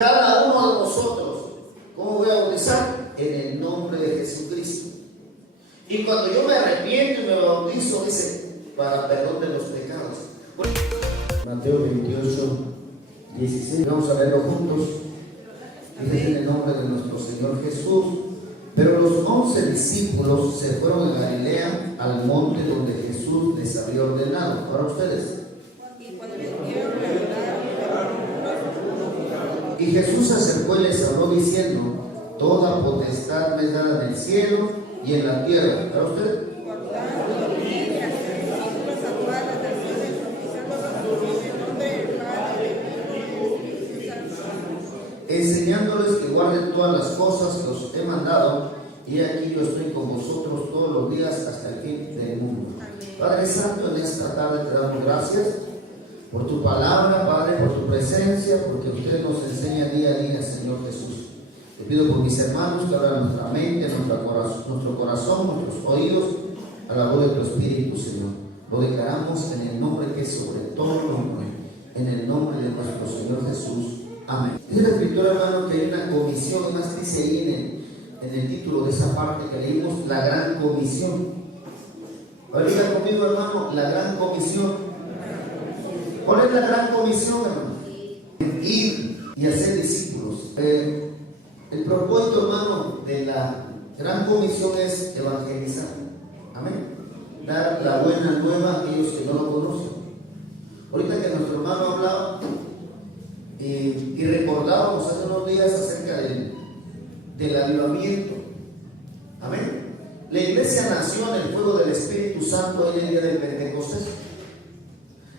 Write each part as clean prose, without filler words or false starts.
Cada uno de nosotros, ¿cómo voy a bautizar? En el nombre de Jesucristo. Y cuando yo me arrepiento y me bautizo, dice, para perdón de los pecados. Mateo 28, 16. Vamos a verlo juntos. Dice en el nombre de nuestro Señor Jesús. Pero los 11 discípulos se fueron a Galilea, al monte donde Jesús les había ordenado. Para ustedes. Y Jesús se acercó y les habló diciendo: toda potestad me es dada en el cielo y en la tierra. ¿Para usted? Enseñándoles que guarden todas las cosas que os he mandado, y aquí yo estoy con vosotros todos los días hasta el fin del mundo. Padre Santo, en esta tarde te damos gracias por tu palabra, Padre, por tu presencia, porque usted nos enseña día a día, Señor Jesús. Te pido por mis hermanos que abran nuestra mente, nuestro corazón, nuestros oídos a la voz de tu Espíritu, Señor. Lo declaramos en el nombre que es sobre todo nombre, en el nombre de nuestro Señor Jesús. Amén. Dice la Escritura, hermano, que hay una comisión, más dice ahí en el título de esa parte que leímos, la gran comisión. Ahora diga conmigo, hermano, la gran comisión. ¿Cuál es la gran comisión, hermano? Ir y hacer discípulos. El propósito, hermano, de la gran comisión es evangelizar. Amén. Dar la buena nueva a aquellos que no lo conocen. Ahorita que nuestro hermano hablaba y recordábamos hace unos días acerca del avivamiento. Amén. La iglesia nació en el fuego del Espíritu Santo hoy en el día del Pentecostés.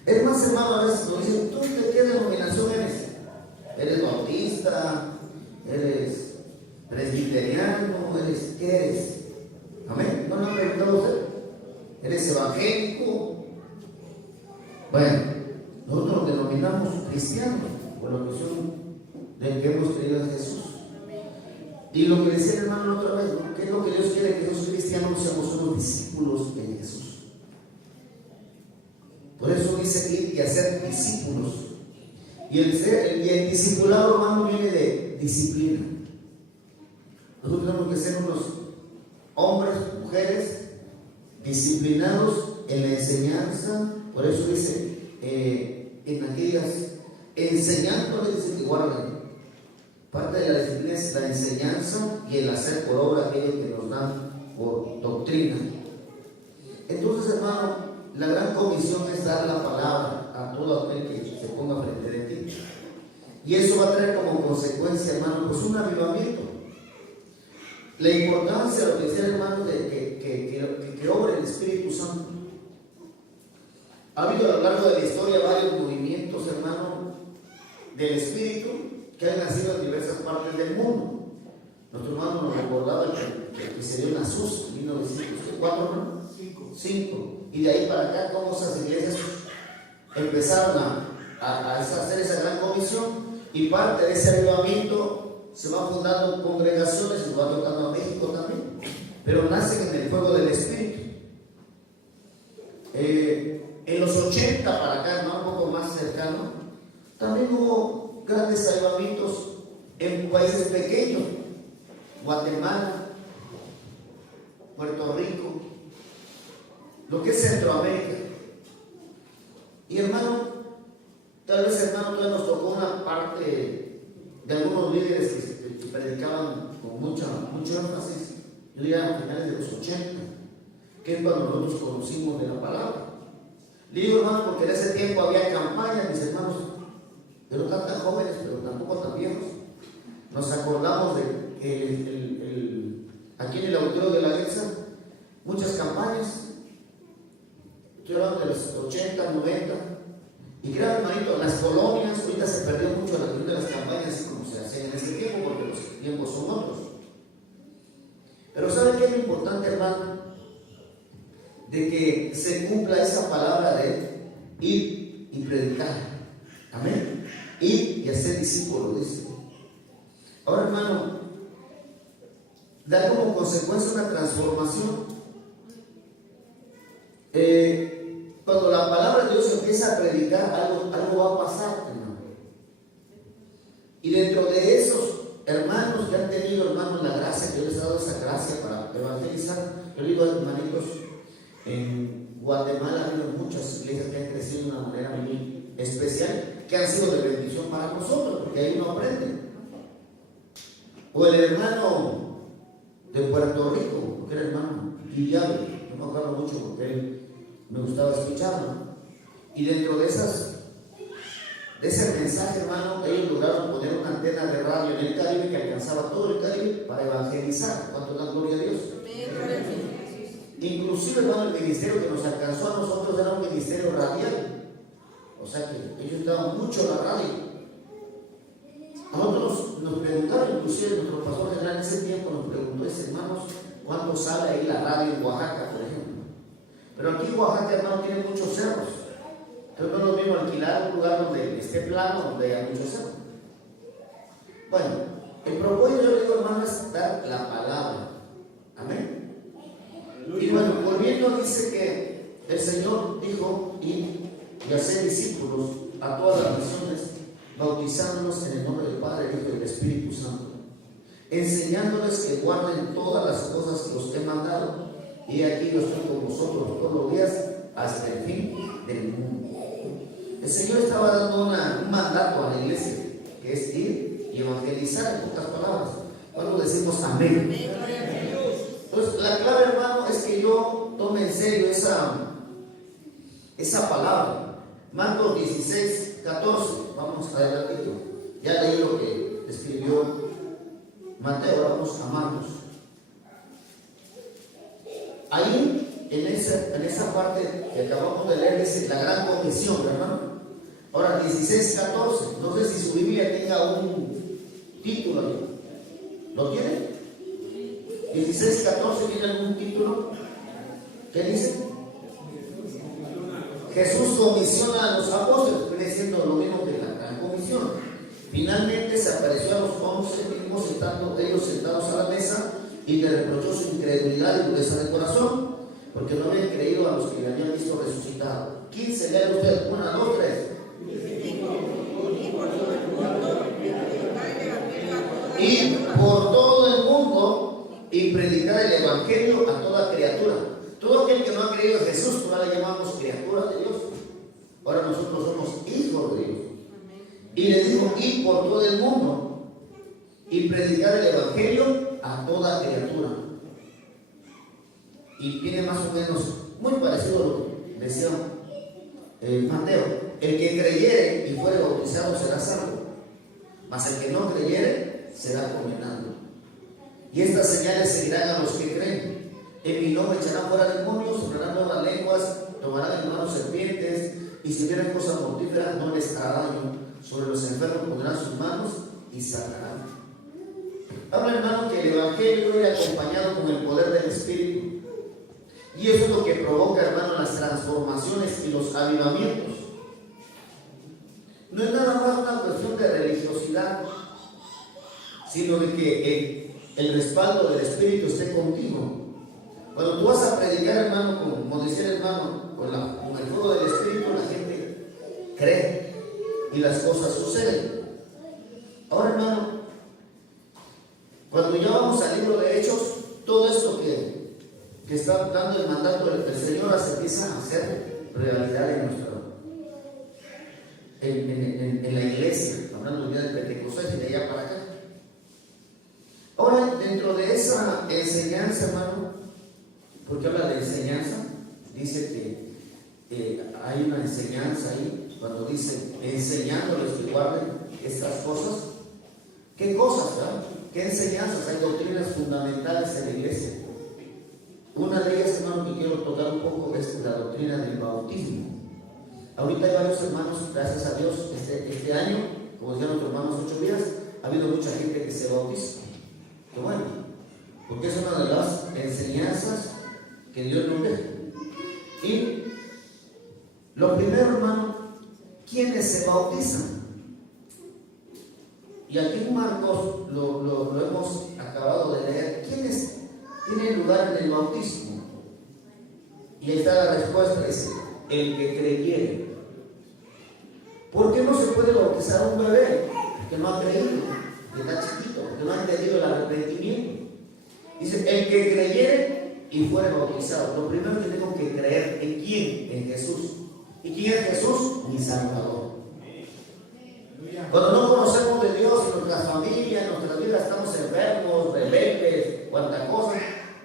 Es más, hermano, a veces nos dicen: ¿tú de qué denominación eres? ¿Eres bautista? ¿Eres presbiteriano? ¿Qué eres? Amén. ¿No le han preguntado a usted? ¿Eres evangélico? Bueno, nosotros nos denominamos cristianos por la cuestión de que hemos creído en Jesús. Y lo que decía el hermano la otra vez, ¿no? ¿Qué es lo que Dios quiere? Que los cristianos seamos unos discípulos de Jesús. Por eso dice ir y hacer discípulos. Y el discipulado, hermano, viene de disciplina. Nosotros tenemos que ser unos hombres, mujeres, disciplinados en la enseñanza. Por eso dice, en aquellas, enseñándoles, dice que guarden. Parte de la disciplina es la enseñanza y el hacer por obra aquello que nos dan por doctrina. Entonces, hermano, la gran comisión es dar la palabra a todo aquel que se ponga frente de ti. Y eso va a traer como consecuencia, hermano, pues un avivamiento. La importancia, lo que decía el hermano, de que obre el Espíritu Santo. Ha habido a lo largo de la historia varios movimientos, hermano, del Espíritu que han nacido en diversas partes del mundo. Nuestro hermano nos recordaba que se dio en Azus en 1904, ¿no? 5. Y de ahí para acá, cómo esas iglesias empezaron a hacer esa gran comisión, y parte de ese avivamiento se van fundando congregaciones, y va tocando a México también, pero nacen en el fuego del Espíritu. En los 80 para acá, ¿no? Un poco más cercano, también hubo grandes avivamientos en países pequeños: Guatemala, Puerto Rico, lo que es Centroamérica. Y hermano, tal vez, hermano, todavía nos tocó una parte de algunos líderes que predicaban con mucho énfasis, yo diría a finales de los 80, que es cuando nosotros conocimos de la palabra. Le digo, hermano, porque en ese tiempo había campañas, mis hermanos, pero no tan jóvenes, pero tampoco tan viejos. Nos acordamos de aquí en el auditorio de la Alianza, muchas campañas. Estoy hablando de los 80, 90. Y creo, hermanito, las colonias, ahorita se perdió mucho la cuestión de las campañas como se hacían en ese tiempo, porque los tiempos son otros. Pero ¿saben qué es lo importante, hermano? De que se cumpla esa palabra de ir y predicar. Amén. Ir y hacer discípulos, dice. Ahora, hermano, da como consecuencia una transformación. Cuando la palabra de Dios empieza a predicar, algo va a pasar, hermano. Y dentro de esos hermanos que han tenido, hermanos, la gracia, que yo les he dado esa gracia para evangelizar, yo digo, hermanitos, en Guatemala ha habido muchas iglesias que han crecido de una manera muy especial, que han sido de bendición para nosotros, porque ahí uno aprende. O el hermano de Puerto Rico, que era el hermano Guillermo, yo me acuerdo mucho porque él me gustaba escucharlo. Y dentro de ese mensaje, hermano, ellos lograron poner una antena de radio en el Caribe que alcanzaba todo el Caribe para evangelizar. ¿Cuánto da gloria a Dios? Inclusive, hermano, el ministerio que nos alcanzó a nosotros era un ministerio radial. O sea que ellos daban mucho a la radio. A nosotros nos preguntaron, inclusive nuestro pastor general en ese tiempo nos preguntó, hermanos, ¿cuánto sale ahí la radio en Oaxaca, por ejemplo? Pero aquí en Oaxaca, hermano, tiene muchos cerros. Entonces no es lo mismo alquilar un lugar donde esté plano, donde haya muchos cerros. Bueno, el propósito, yo digo, hermano, es dar la palabra. Amén. Y bueno, volviendo, dice que el Señor dijo, y hacer discípulos a todas las naciones, bautizándonos en el nombre del Padre, el Hijo y del Espíritu Santo, enseñándoles que guarden todas las cosas que os he mandado, y aquí yo estoy con vosotros todos los días hasta el fin del mundo. El Señor estaba dando un mandato a la iglesia, que es ir y evangelizar, en pocas palabras. Cuando decimos amén. Entonces, la clave, hermano, es que yo tome en serio esa palabra. Marcos 16, 14. Vamos adelantito. Ya leí lo que escribió Mateo. Vamos a Marcos. Ahí, en esa parte que acabamos de leer, dice la gran comisión, hermano. Ahora, 16, 14. No sé si su Biblia tenga un título. ¿Lo tiene? 16, 14 tiene algún título. ¿Qué dice? Jesús comisiona a los apóstoles, viene siendo lo mismo que la gran comisión. Finalmente se apareció a los 11 mismos, ellos sentados a la mesa, y le reprochó su incredulidad y dureza de corazón, porque no habían creído a los que le habían visto resucitado. 15, lean ustedes, 1, 2, 3. Y por todo el mundo y predicar el evangelio a toda criatura. Todo aquel que no ha creído en Jesús, ahora le llamamos criatura de Dios. Ahora nosotros somos hijos de Dios. Y le dijo, y por todo el mundo y predicar el evangelio a toda criatura. Y tiene más o menos muy parecido a lo que decía Mateo. El que creyere y fuere bautizado será salvo, mas el que no creyere será condenado. Y estas señales seguirán a los que creen. En mi nombre echarán fuera demonios, hablarán nuevas lenguas, tomarán en manos serpientes, y si tienen cosas mortíferas no les hará daño. Sobre los enfermos pondrán sus manos y sanarán. Habla, hermano, que el evangelio debe ir acompañado con el poder del Espíritu. Y eso es lo que provoca, hermano, las transformaciones y los avivamientos. No es nada más una cuestión de religiosidad, sino de que el respaldo del Espíritu esté contigo. Cuando tú vas a predicar, hermano, como decía el hermano, con el fuego del Espíritu, la gente cree y las cosas suceden. Ahora, hermano, cuando ya vamos al libro de Hechos, todo esto que está dando el mandato del Señor se empieza a hacer realidad en la iglesia, hablando ya de Pentecostés y de allá para acá. Ahora, dentro de esa enseñanza, hermano, porque habla de enseñanza, dice que hay una enseñanza ahí, cuando dice enseñándoles que guarden estas cosas. ¿Qué cosas, verdad? ¿Qué enseñanzas? Hay doctrinas fundamentales en la iglesia. Una de ellas, hermano, que quiero tocar un poco es la doctrina del bautismo. Ahorita hay varios hermanos, gracias a Dios, este año, como decían nuestros hermanos 8 días, ha habido mucha gente que se bautiza. Qué bueno, porque es una de las enseñanzas que Dios nos deja. Y lo primero, hermano, ¿quiénes se bautizan? Y aquí en Marcos lo hemos acabado de leer. ¿Quiénes tienen lugar en el bautismo? Y ahí está la respuesta, dice, el que creyere. ¿Por qué no se puede bautizar un bebé? porque no ha creído, que está chiquito, porque no ha entendido el arrepentimiento. Dice, el que creyere y fuere bautizado. Lo primero que tengo que creer, ¿en quién? En Jesús. ¿Y quién es Jesús? Mi Salvador. Cuando no conocemos de Dios en nuestra familia, en nuestra vida, estamos enfermos, rebeldes, cuanta cosa,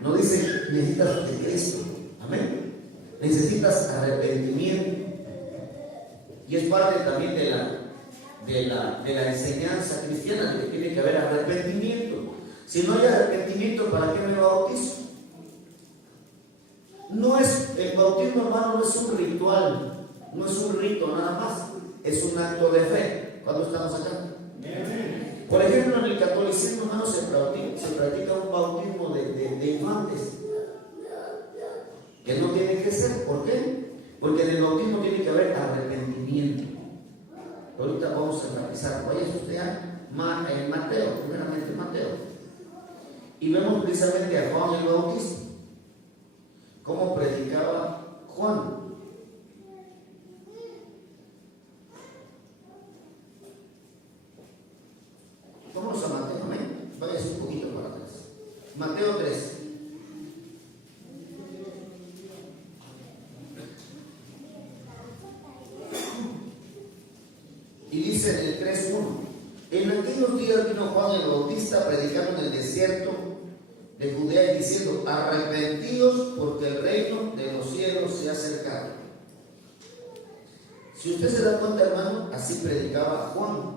nos dice, necesitas de Cristo. Amén. Necesitas arrepentimiento. Y es parte también de la enseñanza cristiana, de que tiene que haber arrepentimiento. Si no hay arrepentimiento, ¿para qué me bautizo? No es, el bautismo, hermano, no es un ritual, no es un rito nada más, es un acto de fe. ¿Cuándo estamos acá? Por ejemplo, en el catolicismo, hermano, se practica un bautismo de infantes, que no tiene que ser. ¿Por qué? Porque en el bautismo tiene que haber arrepentimiento. Ahorita vamos a realizar. Vaya usted a Mateo, primeramente Mateo. Y vemos precisamente a Juan el Bautista, cómo predicaba Juan. Vamos a Mateo, amén. Váyase un poquito para atrás. Mateo 3. Y dice en el 3:1: en aquellos días vino Juan el Bautista predicando en el desierto de Judea y diciendo: arrepentidos, porque el reino de los cielos se ha acercado. Si usted se da cuenta, hermano, así predicaba Juan.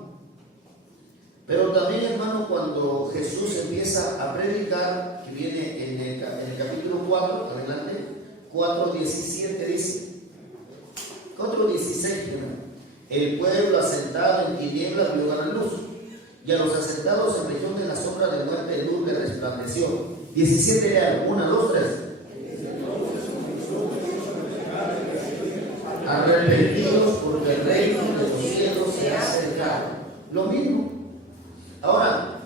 Pero también, hermano, cuando Jesús empieza a predicar, que viene en el capítulo 4, adelante, 4:17 dice, 4:16, el pueblo asentado en tinieblas vio gran luz, y a los asentados en región de la sombra de muerte luz le resplandeció. 17 real, 1, 2, 3. Arrepentidos, porque el reino de los cielos se ha acercado. Lo mismo. Ahora,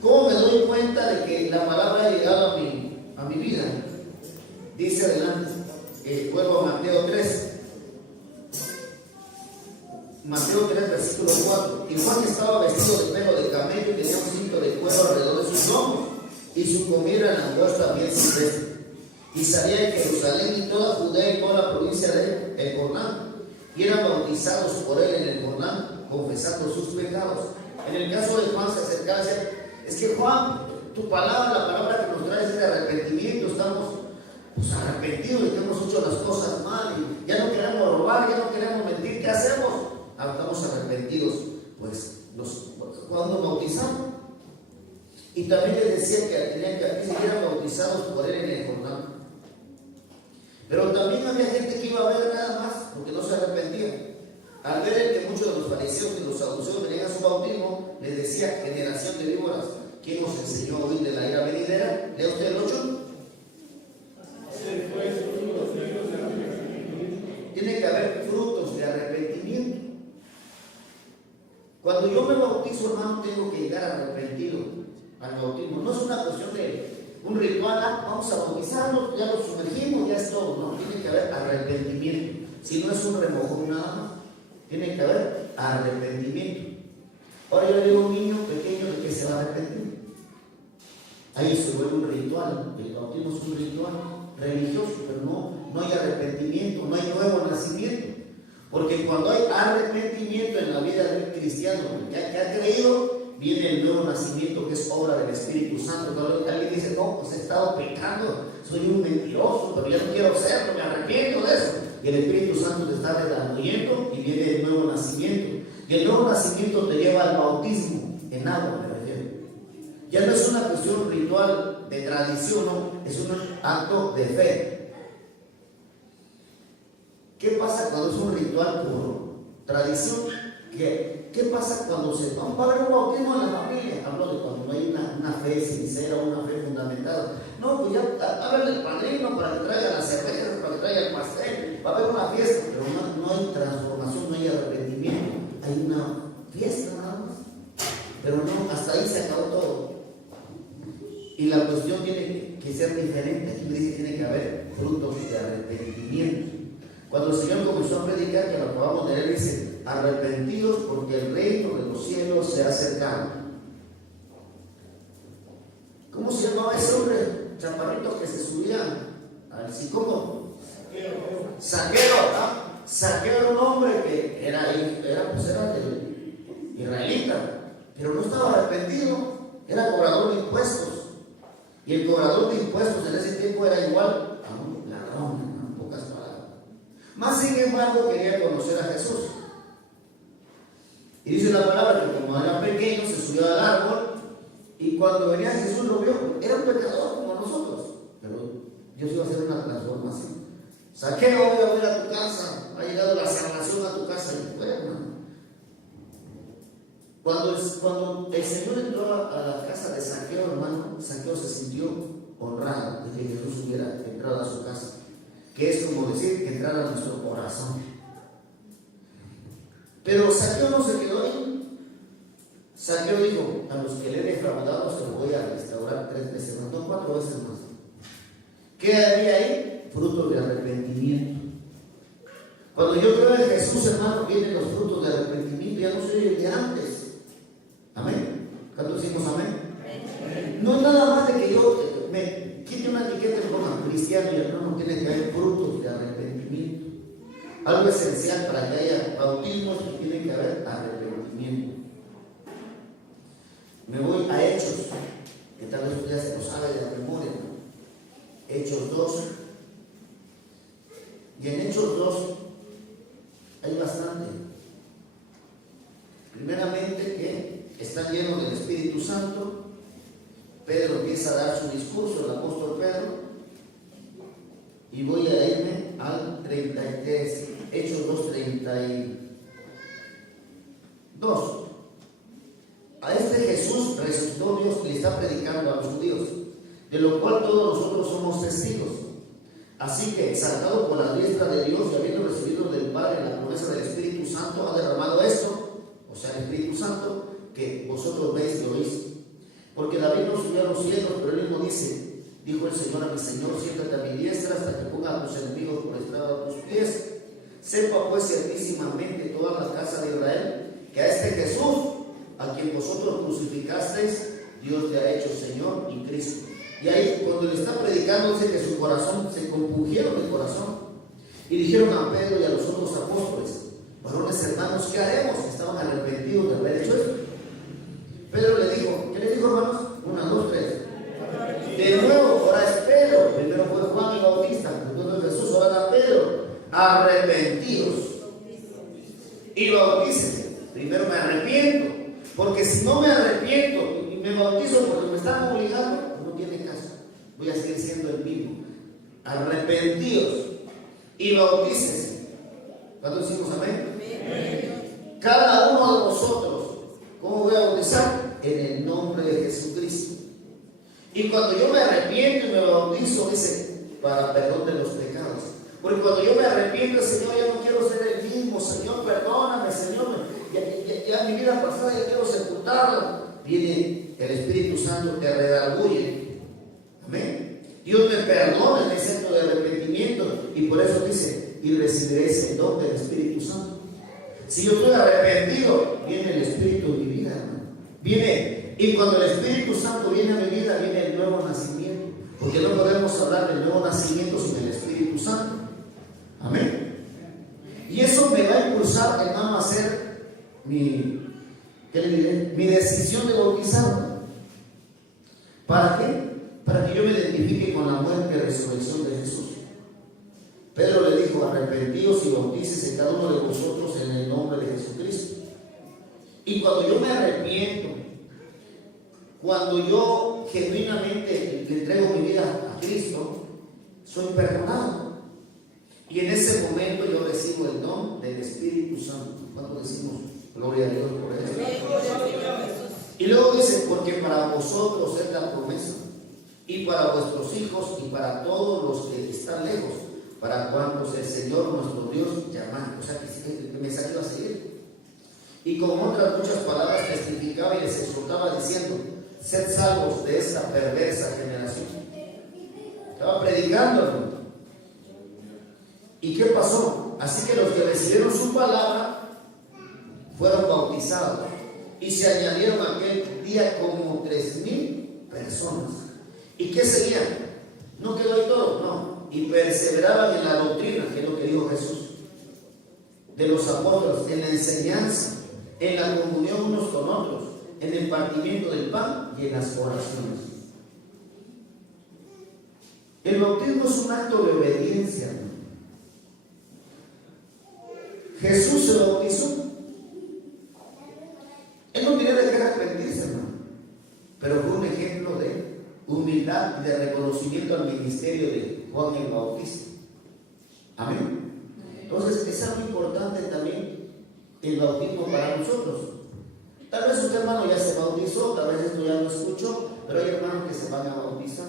¿cómo me doy cuenta de que la palabra ha llegado a mi vida? Dice adelante, vuelvo a Mateo 3. Mateo 3, versículo 4. Y Juan estaba vestido de pelo de camello y tenía un cinto de cuero alrededor de sus lomos, y su comida era langosta bien silvestre. Y salía de Jerusalén y toda Judea y toda la provincia de Jordán, y eran bautizados por él en el Jordán, confesando sus pecados. En el caso de Juan se acercaba y decía: es que Juan, tu palabra, la palabra que nos traes es de arrepentimiento, estamos arrepentidos de que hemos hecho las cosas mal, y ya no queremos robar, ya no queremos mentir, ¿qué hacemos? Estamos arrepentidos, pues cuando nos bautizamos. Y también les decía que tenían que ser bautizados por él en el Jordán. Pero también había gente que iba a ver nada más, porque no se arrepentía. Al ver que muchos de los fariseos y los saduceos venían a su bautismo, les decía: generación de víboras, ¿quién os enseñó a huir de la ira venidera? Lea usted el 8. Tiene que haber frutos de arrepentimiento. Cuando yo me bautizo, hermano, tengo que llegar arrepentido al bautismo. No es una cuestión de un ritual, vamos a bautizarnos, ya nos sumergimos, ya es todo. No, tiene que haber arrepentimiento. Si no es un remojón nada más, tiene que haber arrepentimiento. Ahora yo le digo a un niño pequeño de que se va a arrepentir. Ahí se vuelve un ritual. El bautismo es un ritual religioso, pero no hay arrepentimiento, no hay nuevo nacimiento. Porque cuando hay arrepentimiento en la vida del cristiano que ha creído, viene el nuevo nacimiento, que es obra del Espíritu Santo. Cuando alguien dice: no, pues he estado pecando, soy un mentiroso, pero ya no quiero serlo, me arrepiento de eso. Y el Espíritu Santo te está redarguyendo y viene el nuevo nacimiento. Y el nuevo nacimiento te lleva al bautismo en agua, me refiero. Ya no es una cuestión ritual de tradición, no, es un acto de fe. ¿Qué pasa cuando es un ritual por tradición? ¿Qué pasa cuando se va a haber un bautismo en la familia? Hablo de cuando no hay una fe sincera, una fe fundamentada. No, pues ya háblale al padrino para que traiga las cervezas, para que traiga el pastel, va a haber una fiesta, pero no hay transformación, no hay arrepentimiento, hay una fiesta nada más. Pero no, hasta ahí se acabó todo. Y la cuestión tiene que ser diferente. Aquí me dice que tiene que haber frutos de arrepentimiento. Cuando el Señor comenzó a predicar, que lo acabamos de leer, dice: arrepentidos porque el reino de los cielos se ha acercado. ¿Cómo se llamaba ese hombre chaparrito que se subía al sicómoro? Zaqueo, ¿no? Zaqueo era un hombre que era israelita, pero no estaba arrepentido, era cobrador de impuestos. Y el cobrador de impuestos en ese tiempo era igual a un ladrón, en pocas palabras. Más sin embargo, quería conocer a Jesús. Y dice la palabra que como era pequeño, se subió al árbol. Y cuando venía Jesús lo vio, era un pecador como nosotros, pero Dios iba a hacer una transformación. Zaqueo, voy a ver a tu casa, ha llegado la salvación a tu casa. Y fue, hermano. Cuando el Señor entró a la casa de Zaqueo, hermano, Zaqueo se sintió honrado de que Jesús hubiera entrado a su casa, que es como decir que entrara a nuestro corazón. Pero Zaqueo no se quedó ahí. Zaqueo dijo: a los que le he defraudado se los voy a restaurar 3 veces más, no 4 veces más. ¿Qué había ahí? Frutos de arrepentimiento. Cuando yo creo en Jesús, hermano, vienen los frutos de arrepentimiento. Ya no soy el de antes. Amén. ¿Cuánto decimos amén? No es nada más de que yo me quite una etiqueta y ponga cristiano, y hermano, tiene que haber frutos de arrepentimiento. Algo esencial para que haya bautismos, tiene que haber arrepentimiento. Me voy a Hechos, que tal vez usted ya se lo sabe de la memoria, ¿no? Hechos 2. Y en Hechos 2 hay bastante. Primeramente que están llenos del Espíritu Santo. Pedro empieza a dar su discurso, el apóstol Pedro. Y voy a irme al 33, Hechos 2, 32. A este Jesús resucitó Dios y le está predicando a los judíos, de lo cual todos nosotros somos testigos. Así que, exaltado por la diestra de Dios y habiendo recibido del Padre la promesa del Espíritu Santo, ha derramado esto, o sea, el Espíritu Santo, que vosotros veis y oís. Porque David no subió a los cielos, pero él mismo dice: dijo el Señor a mi Señor, siéntate a mi diestra hasta que ponga a tus enemigos por estrado a tus pies. Sepa pues ciertísimamente toda la casa de Israel que a este Jesús, a quien vosotros crucificasteis, Dios le ha hecho Señor y Cristo. Y ahí, cuando le está predicando, dice que su corazón, se compungieron el corazón. Y dijeron a Pedro y a los otros apóstoles: varones hermanos, ¿qué haremos? Estaban arrepentidos de haber hecho esto. Pedro le dijo, ¿qué le dijo, hermanos? 1, 2, 3. De nuevo, ahora es Pedro. Primero fue Juan el Bautista, después de Jesús, ahora era Pedro. Arrepentidos y bautícense. Primero me arrepiento. Porque si no me arrepiento y me bautizo porque me están obligando, no tiene caso. Voy a seguir siendo el mismo. Arrepentidos y bautícense. ¿Cuántos decimos amén? Amén. Cada uno de nosotros, ¿cómo voy a bautizar? En el nombre de Jesucristo. Y cuando yo me arrepiento y me bautizo, dice, para perdón de los pecados. Porque cuando yo me arrepiento, Señor, ya no quiero ser el mismo. Señor, perdóname, Señor. Ya mi vida pasada ya quiero sepultarla. Viene el Espíritu Santo, te redarguye. Amén. Dios me perdona en ese acto de arrepentimiento. Y por eso dice, y recibiréis el don del Espíritu Santo. Si yo estoy arrepentido, viene el Espíritu en mi vida, hermano. Viene, y cuando el Espíritu Santo viene a mi vida, viene el nuevo nacimiento. Porque no podemos hablar del nuevo nacimiento sin el Espíritu Santo. Amén. Y eso me va a impulsar, hermano, a hacer mi decisión de bautizarme. ¿Para qué? Para que yo me identifique con la muerte y resurrección de Jesús. Pedro le dijo: arrepentíos y bautícese cada uno de vosotros en el nombre de Jesucristo. Y cuando yo me arrepiento, cuando yo genuinamente le entrego mi vida a Cristo, soy perdonado. Y en ese momento yo recibo el don del Espíritu Santo. ¿Cuánto decimos gloria a Dios por eso? Y luego dice: porque para vosotros es la promesa, y para vuestros hijos, y para todos los que están lejos, para cuantos el Señor nuestro Dios llama. O sea que el mensaje va a seguir. Y con otras muchas palabras testificaba y les exhortaba diciendo: sed salvos de esta perversa generación. Estaba predicando, hermano. ¿Y qué pasó? Así que los que recibieron su palabra fueron bautizados y se añadieron aquel día como 3,000 personas. ¿Y qué seguían? No quedó ahí todo, no. Y perseveraban en la doctrina, que es lo que dijo Jesús, de los apóstoles, en la enseñanza, en la comunión unos con otros, en el partimiento del pan y en las oraciones. El bautismo es un acto de obediencia. Jesús se bautizó. Él no tenía de qué arrepentirse, hermano, pero fue un ejemplo de humildad y de reconocimiento al ministerio de Juan el Bautista. Amén. Entonces es algo importante también el bautismo para nosotros. Tal vez usted, hermano, ya se bautizó, tal vez esto ya lo escuchó, pero hay hermanos que se van a bautizar.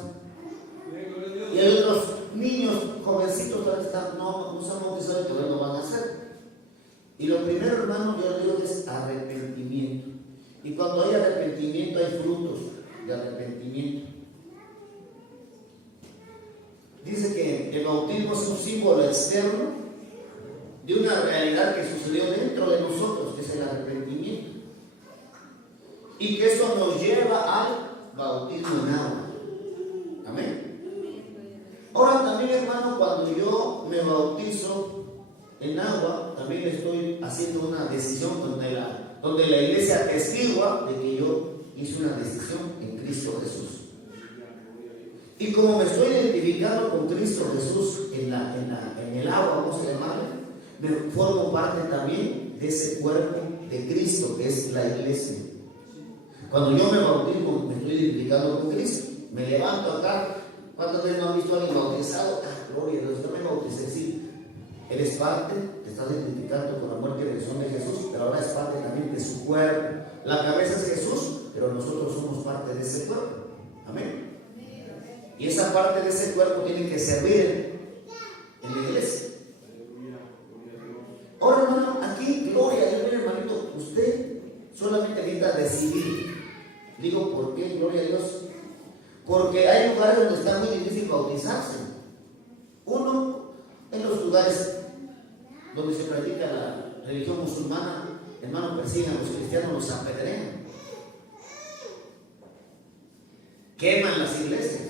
Y hay otros niños, jovencitos, tal vez no se han bautizado y todavía lo van a hacer. Y lo primero, hermano, yo digo que es arrepentimiento. Y cuando hay arrepentimiento, hay frutos de arrepentimiento. Dice que el bautismo es un símbolo externo de una realidad que sucedió dentro de nosotros, que es el arrepentimiento. Y que eso nos lleva al bautismo en agua. Amén. Ahora también, hermano, cuando yo me bautizo en agua, también estoy haciendo una decisión donde la iglesia atestigua de que yo hice una decisión en Cristo Jesús. Y como me estoy identificando con Cristo Jesús en el agua, vamos a llamarle, me formo parte también de ese cuerpo de Cristo que es la iglesia. Cuando yo me bautizo, me estoy identificando con Cristo. Me levanto acá. ¿Cuántos de ustedes no han visto a alguien bautizado? Ah, gloria a Dios, yo me bauticé, sí. Eres parte, te estás identificando con la muerte y resurrección de Jesús, pero ahora es parte también de su cuerpo. La cabeza es Jesús, pero nosotros somos parte de ese cuerpo. Amén. Y esa parte de ese cuerpo tiene que servir en la iglesia. Ahora, hermano, aquí, gloria a Dios, mire, hermanito, usted solamente necesita decidir. Digo, ¿por qué? Gloria a Dios. Porque hay lugares donde está muy difícil bautizarse. Uno, en los lugares donde se practica la religión musulmana, hermano, persiguen a los cristianos, los apedrean, queman las iglesias.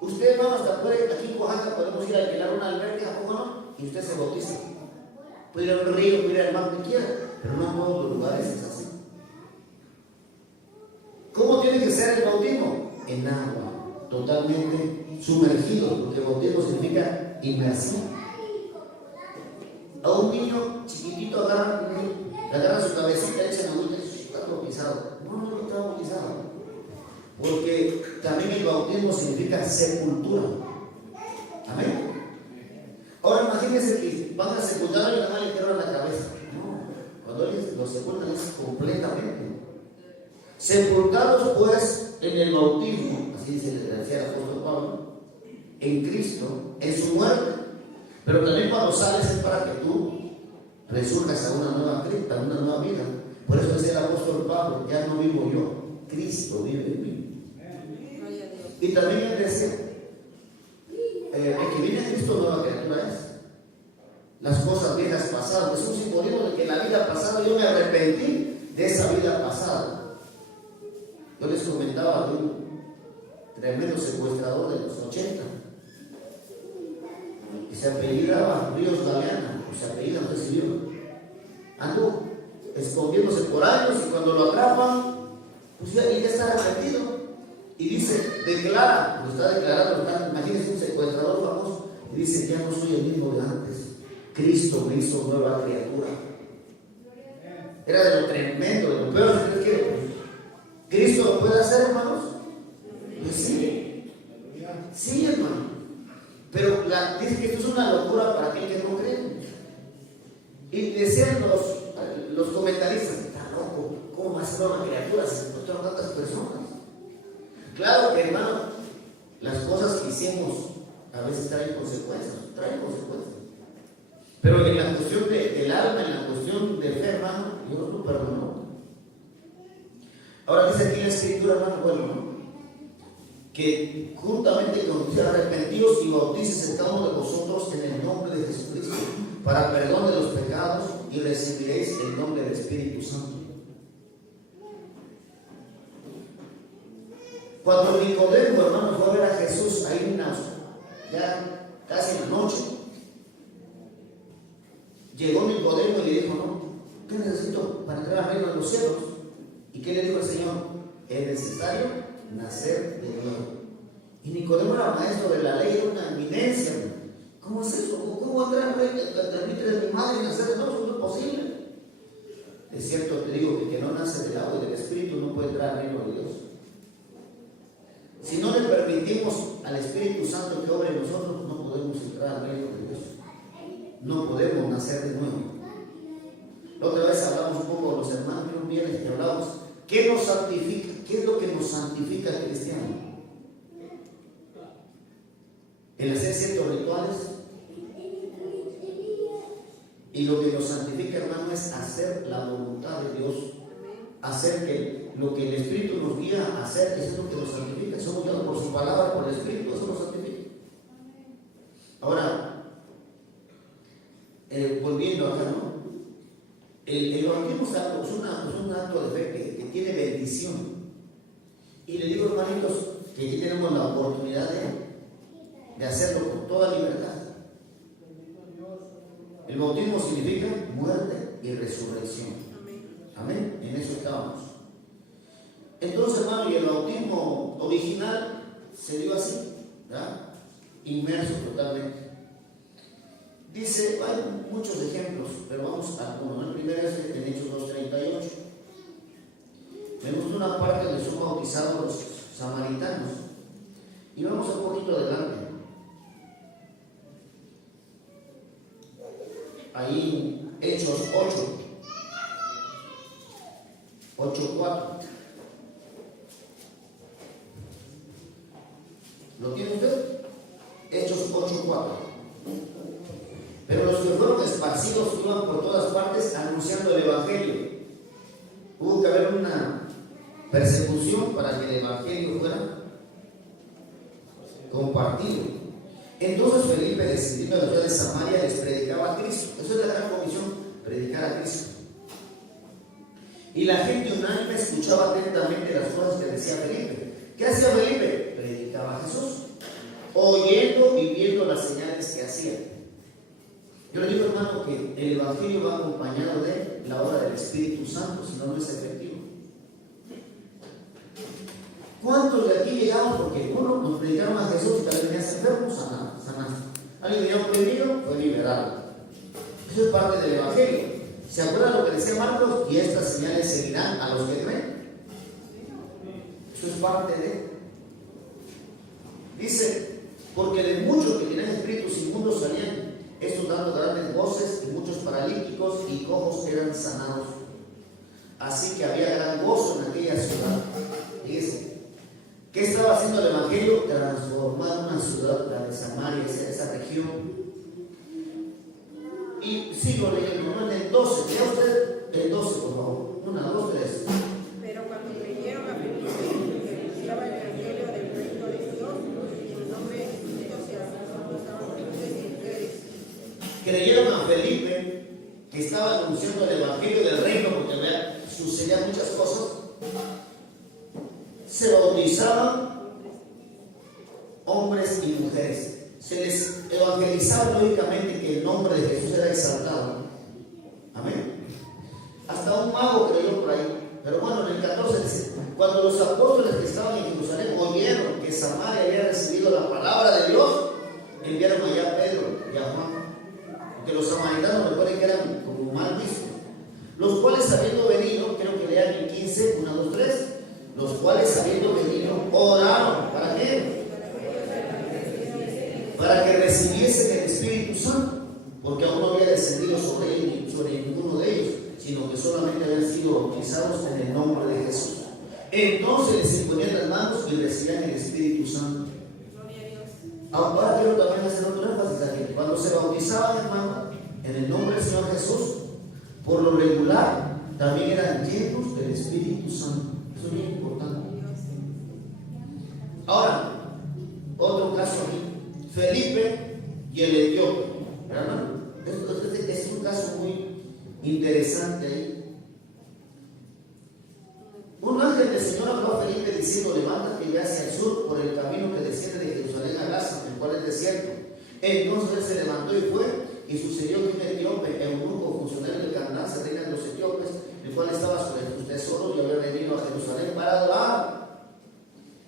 Usted, hermano, hasta puede, aquí en Oaxaca podemos ir a alquilar una alberca, ¿cómo no? Y usted se bautiza. Puede ir a un río, puede ir al mar que quiera, pero no en todos los lugares es así. ¿Cómo tiene que ser el bautismo? En agua, totalmente sumergido, porque bautismo significa inmersión. A un niño chiquitito agarra su cabecita, echa en agüita y dice, está bautizado. No está bautizado. Porque también el bautismo significa sepultura. Amén. Ahora imagínense que van a sepultar y nada más le entierran la cabeza. No, cuando lo sepultan es completamente. Sepultados pues en el bautismo, así se le decía el apóstol Pablo, en Cristo, en su muerte. Pero también cuando sales es para que tú resurjas a una nueva cripta, a una nueva vida. Por eso decía el apóstol Pablo, ya no vivo yo, Cristo vive en mí. Y también él decía, el que viene a Cristo nueva criatura es. Las cosas viejas pasadas, es un simbolismo de que en la vida pasada yo me arrepentí de esa vida pasada. Yo les comentaba de un tremendo secuestrador de los 80 que se apellidaba Ríos Galeana, o se apellida, no sé si vio. Anduvo escondiéndose por años y cuando lo atrapan, pues ya está arrepentido. Y dice, declara, lo está declarando, imagínense un secuestrador famoso, y dice, ya no soy el mismo de antes, Cristo me hizo nueva criatura. Era de lo tremendo, de lo peor, si usted quiere. ¿Cristo lo puede hacer, hermanos? Pues sí. Sí, hermano. Pero dice que esto es una locura para aquel que no cree. Y decían los comentaristas, está loco, ¿cómo va a ser una criatura si se encontraron tantas personas? Claro que, hermano, las cosas que hicimos a veces traen consecuencias. Pero en la cuestión del alma, en la cuestión de fe, hermano, Dios lo perdonó. Ahora dice aquí en la escritura, hermano, bueno, que juntamente con ustedes arrepentidos y bautícense cada uno de vosotros en el nombre de Jesucristo para perdón de los pecados y recibiréis el nombre del Espíritu Santo. Cuando Nicodemo, hermano, fue a ver a Jesús ahí ya casi en la noche, llegó Nicodemo y le dijo, no, ¿qué necesito para entrar al reino de los cielos? ¿Y qué le dijo el Señor? Es necesario nacer de nuevo. Y Nicodemo era maestro de la ley, era una eminencia. ¿Cómo es eso? ¿Cómo entrar al reino de mi madre y nacer de nuevo? Eso no es posible. Es cierto, te digo que el que no nace del agua y del Espíritu no puede entrar al reino de Dios. Si no le permitimos al Espíritu Santo que obre en nosotros, no podemos entrar al reino de Dios. No podemos nacer de nuevo. La otra vez hablamos un poco con los hermanos viernes que hablamos. ¿Qué nos santifica? ¿Qué es lo que nos santifica al cristiano? El hacer ciertos rituales. Y lo que nos santifica, hermano, es hacer la voluntad de Dios. Hacer que lo que el Espíritu nos guía a hacer, eso es lo que nos santifica. Somos guiados por su palabra, por el Espíritu, eso nos santifica. Ahora, volviendo acá, ¿no? El bautismo es un acto de fe que tiene bendición. Y le digo, hermanitos, que aquí tenemos la oportunidad de hacerlo con toda libertad. El bautismo significa muerte y resurrección. Amén. En eso estábamos. Entonces, hermano, y el bautismo original se dio así, ¿verdad? Inmerso totalmente. Dice, hay muchos ejemplos, pero vamos a algunos. El primero es en Hechos 2:38. Me gusta una parte donde son bautizados los samaritanos. Y vamos un poquito adelante. Ahí, Hechos 8:4. ¿Lo tiene usted? Hechos 8:4. Pero los que fueron esparcidos iban por todas partes anunciando el Evangelio. Hubo que haber una persecución para que el Evangelio fuera compartido. Entonces Felipe, descendiendo a la ciudad de Samaria, les predicaba a Cristo. Esa es la gran comisión, predicar a Cristo. Y la gente unánime escuchaba atentamente las cosas que decía Felipe. ¿Qué hacía Felipe? Predicaba a Jesús, oyendo y viendo las señales que hacía. Yo le digo, hermano, que el Evangelio va acompañado de la obra del Espíritu Santo, si no, no es efectivo. ¿Cuántos de aquí llegamos? Porque uno nos predicaron a Jesús y también venías enfermo, sanaste. Alguien venía oprimido, fue liberado. Eso es parte del Evangelio. ¿Se acuerdan lo que decía Marcos? Y estas señales seguirán a los que creen. Eso es parte de. Dice, porque de muchos que tenían espíritus inmundos salían estos dando grandes voces, y muchos paralíticos y cojos eran sanados. Así que había gran gozo en aquella ciudad. Fíjense, ¿qué estaba haciendo el Evangelio? Transformar una ciudad, la de Samaria, esa región. Y sigo leyendo, ¿no? En el 12, lea usted el 12, por favor. 1, 2, 3. Pero cuando creyeron a Felipe, que anunciaba el Evangelio del reino de Dios, y en el nombre de Cristo se abrazaban hombres y mujeres. Creyeron a Felipe, que estaba anunciando el Evangelio del reino, porque sucedían muchas cosas. Se bautizaban hombres y mujeres. Se les evangelizaba lógicamente que el nombre de Jesús era exaltado. Amén. Hasta un mago creyó por ahí. Pero bueno, en el 14 dice, cuando los apóstoles que estaban en Jerusalén oyeron que Samaria había recibido la palabra de Dios, enviaron allá a Pedro y a Juan. Porque los samaritanos, recuerden que eran como mal vistos. Los cuales habiendo venido, creo que lean el 15, 1, 2, 3, los cuales habiendo venido oraron. ¿Para qué? Para que recibiesen el Espíritu Santo, porque aún no había descendido sobre él ni sobre ninguno de ellos, sino que solamente habían sido bautizados en el nombre de Jesús. Entonces les imponían las manos y recibían el Espíritu Santo. Ahora quiero también hacer otro énfasis aquí. Cuando se bautizaban, hermano, en el nombre del Señor Jesús, por lo regular también eran llenos del Espíritu Santo. Eso es muy importante. Ahora, otro caso aquí. Felipe y el etíope, hermano, es un caso muy interesante ahí. Un ángel del Señor habló a Felipe diciendo: levántate y ve hacia el sur por el camino que desciende de Jerusalén a Gaza, el cual es desierto. Entonces él se levantó y fue, y sucedió que un etíope, eunuco, funcionario de Candace, reina de los etíopes, el cual estaba sobre sus tesoros y había venido a Jerusalén para adorar.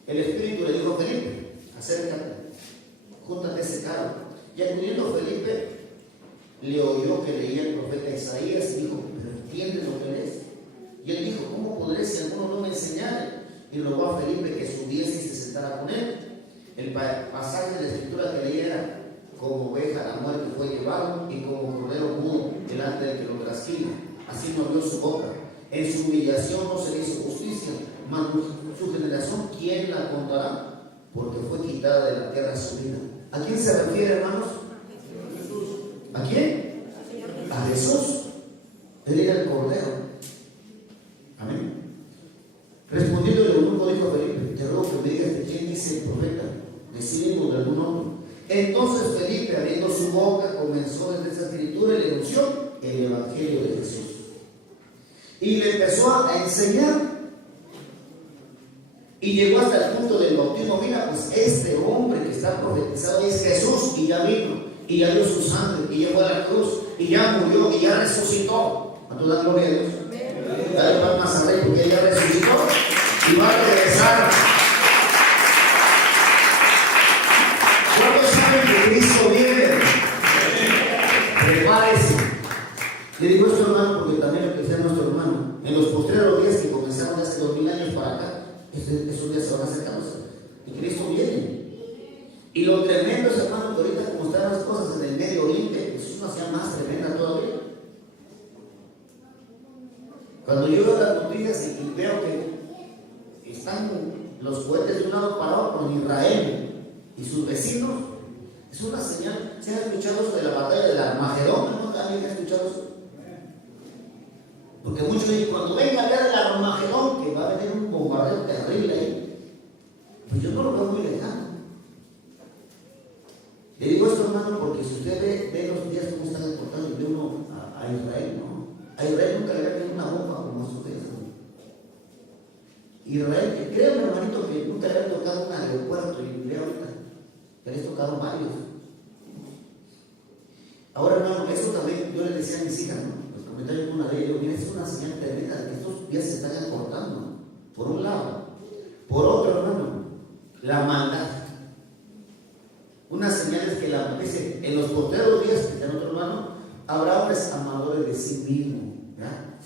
El Espíritu le dijo a Felipe: acércate, júntate ese carro. Y acudiendo Felipe, le oyó que leía el profeta Isaías y dijo: ¿pero entiendes lo que lees? Y él dijo: ¿cómo podré si alguno no me enseñara? Y rogó a Felipe que subiese y se sentara con él. El pasaje de la escritura que leía era: como oveja a la muerte fue llevado, y como cordero mudo delante del que lo trasquila. Así no abrió su boca. En su humillación no se le hizo justicia, mas su generación, ¿quién la contará? Porque fue quitada de la tierra su vida. ¿A quién se refiere, hermanos? ¿A quién? A Jesús. Él era el cordero. Amén. Respondiendo el eunuco, dijo a Felipe: te ruego que me digas de quién dice el profeta, de sí o de algún otro. Entonces Felipe, abriendo su boca, comenzó desde esa escritura y le anunció el evangelio de Jesús. Y le empezó a enseñar. Y llegó hasta el punto del bautismo. Mira, pues este hombre que está profetizado es Jesús, y ya vino, y ya dio su sangre, y llegó a la cruz, y ya murió, y ya resucitó. ¿A tu da gloria a Dios? Dale palmas a Rey, porque ella resucitó y va a regresar. ¿Cuántos saben que Cristo viene? Prepárese. Le digo esto, hermano, porque también lo que decía nuestro hermano: en los postreros días que comenzaron hace 2000 años para acá, esos días se van acercando y Cristo viene. Y lo tremendo es, hermano, que ahorita como están las cosas en el Medio Oriente, pues es una señal más tremenda todavía. Cuando yo veo las noticias y veo que están los cohetes de un lado para otro en Israel y sus vecinos, es una señal. ¿Se han escuchado eso de la batalla del Armagedón? ¿No? ¿También han escuchado eso? Porque muchos dicen: cuando venga el día del Armagedón, que va a venir un bombardeo terrible ahí. Pues yo no lo veo muy lejano. Le digo esto, hermano, porque si usted ve los días como están exportados y ve uno a Israel, ¿no? A Israel nunca le había una bomba como a su vez. Israel, créanme, hermanito, que nunca le había tocado un aeropuerto, y vea ahorita que les tocaron varios. Ahora, hermano, eso también yo les decía a mis hijas, ¿no? Los comentarios con una de ellos: mira, es una señal tremenda de que estos días se están acortando, por un lado. Por otro, hermano, la maldad. Una señal es que dice: en los postreros días, que está en otro hermano, habrá hombres amadores de sí mismos,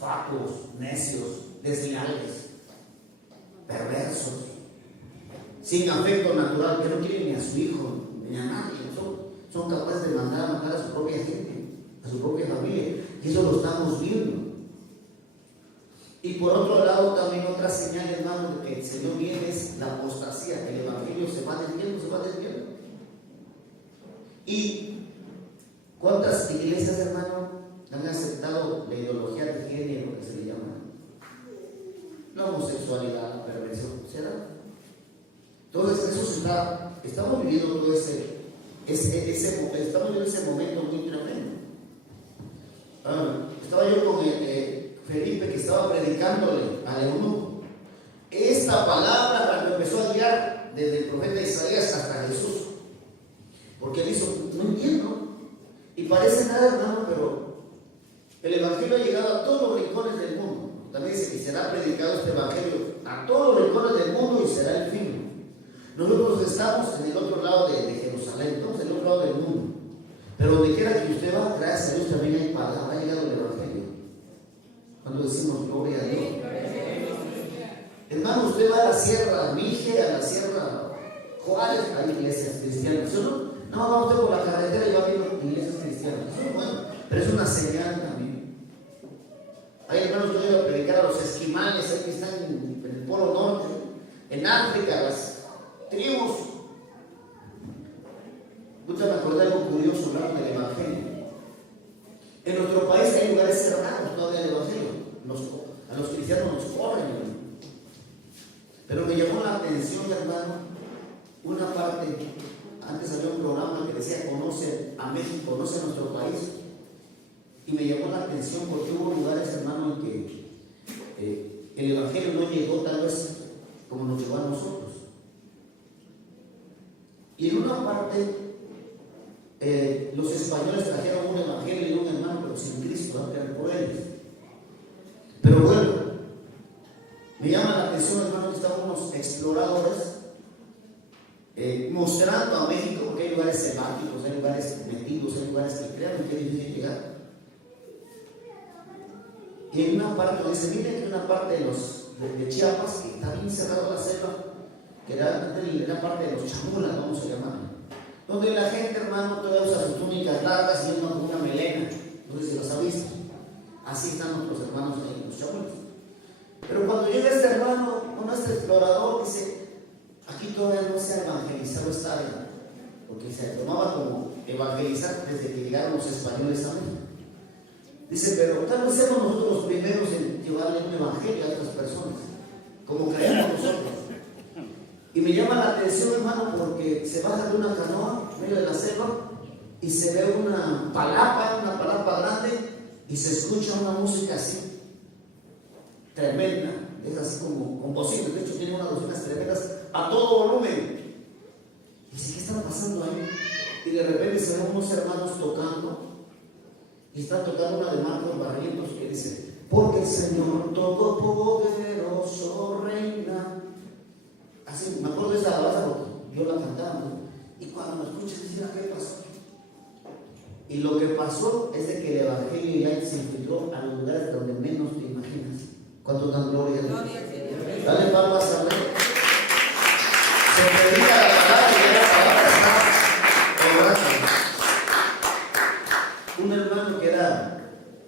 fatuos, necios, desleales, perversos, sin afecto natural, que no quieren ni a su hijo ni a nadie. Son capaces de mandar a matar a su propia gente, a su propia familia, y eso lo estamos viendo. Y por otro lado, también otra señal, hermano, de que el Señor viene es la apostasía, que el evangelio se va desviando. ¿Y cuántas iglesias, hermano, han aceptado la ideología de género, que se le llama? La homosexualidad, la perversión, ¿será? Entonces, eso estamos viviendo todo estamos viviendo ese momento muy tremendo. Estaba yo con Felipe, que estaba predicándole al eunuco. Esta palabra lo empezó a guiar desde el profeta Isaías hasta Jesús. Porque él hizo: no entiendo. Y parece nada, hermano, pero el evangelio ha llegado a todos los rincones del mundo. También dice que será predicado este evangelio a todos los rincones del mundo y será el fin. Nosotros estamos en el otro lado de Jerusalén, estamos en el otro lado del mundo. Pero donde quiera que usted va, gracias a Dios también hay palabra, ha llegado el evangelio. Cuando decimos gloria a Dios. Hermano, usted va a la Sierra Mije, a la Sierra Juárez, hay iglesias cristianas, ¿sí o no? No, va usted por la carretera y va viendo iglesias cristianas. Eso es bueno, pero es una señal también. Hay hermanos que han ido a predicar a los esquimales, ahí que están en el Polo Norte, en África, las tribus. Usted me acordé algo curioso hablando del evangelio. En nuestro país hay lugares cerrados todavía del evangelio. A los cristianos nos corren, hermano. Pero me llamó la atención, hermano, una parte. Antes había un programa que decía: conoce a México, conoce a nuestro país. Y me llamó la atención porque hubo lugares, hermano, en que el Evangelio no llegó tal vez como nos llegó a nosotros. Y en una parte, los españoles trajeron un Evangelio y un hermano, pero sin Cristo, que eran por ellos. Pero bueno, me llama la atención, hermano, que estaban unos exploradores mostrando a México, porque hay lugares selváticos, hay lugares metidos, hay lugares que crean que es difícil llegar. Y en una parte dice, miren que una parte de Chiapas, que está bien cerrado la selva, que era parte de los chamulas, vamos a llamarlo, donde la gente, hermano, todavía usa sus túnicas largas y anda con una melena. No sé si los ha visto. Así están nuestros hermanos ahí en los chamulas. Pero cuando llega este hermano, este explorador, dice, aquí todavía no se ha evangelizado esta área, porque se tomaba como evangelizar desde que llegaron los españoles a México. Dice, pero tal vez seamos nosotros los primeros en llevarle un evangelio a otras personas, como creemos nosotros. Y me llama la atención, hermano, porque se baja de una canoa en medio de la selva y se ve una palapa grande, y se escucha una música así, tremenda, es así como con bocinas, de hecho tiene unas bocinas tremendas a todo volumen. Y dice, ¿qué está pasando ahí? Y de repente se ven unos hermanos tocando, y están tocando una de Marcos Barrientos que dice, porque el Señor Todopoderoso reina. Así, me acuerdo de esa alabanza porque yo la cantaba, ¿no? Y cuando me escuché decía, ¿qué pasó? Y lo que pasó es de que el Evangelio ya se infiltró a los lugares donde menos te imaginas. ¿Cuánto dan gloria a Dios? Dale palmas a Dios. Se predica la palabra y la palabra está obrando. Un hermano que era,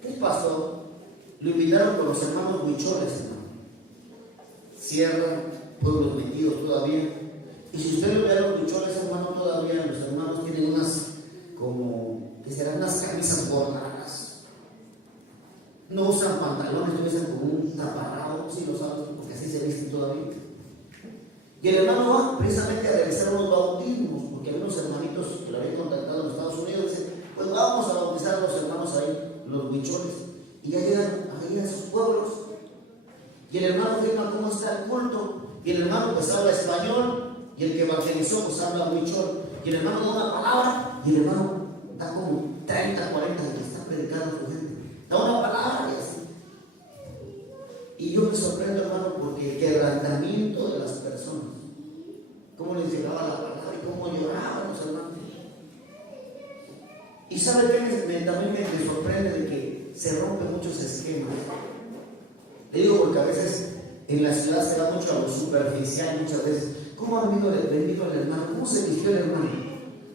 ¿qué pasó? Lo invitaron con los hermanos huicholes, hermano. Sierra, pueblos metidos todavía. Y si ustedes lo ven a los huicholes, hermano, todavía los hermanos tienen unas, como, que serán unas camisas bordadas. No usan pantalones, no usan como un taparrado, si lo saben, porque así se visten todavía. Y el hermano va precisamente a realizar unos bautismos, porque algunos hermanitos que lo habían contactado en Estados Unidos dicen, pues vamos a bautizar a los hermanos ahí, los huicholes. Y ya llegan ahí a esos pueblos. Y el hermano firma cómo está el culto. Y el hermano pues habla español. Y el que evangelizó pues habla huichol. Y el hermano da una palabra. Y el hermano da como 30, 40 que está predicando a su gente. Da una palabra y así. Y yo me sorprendo, hermano, porque el quebrantamiento de las personas, cómo les llegaba la palabra y cómo lloraban los hermanos. Y sabe que también me sorprende de que se rompen muchos esquemas. Le digo porque a veces en la ciudad se da mucho a lo superficial, muchas veces. ¿Cómo ha venido el hermano? ¿Cómo se vistió el hermano?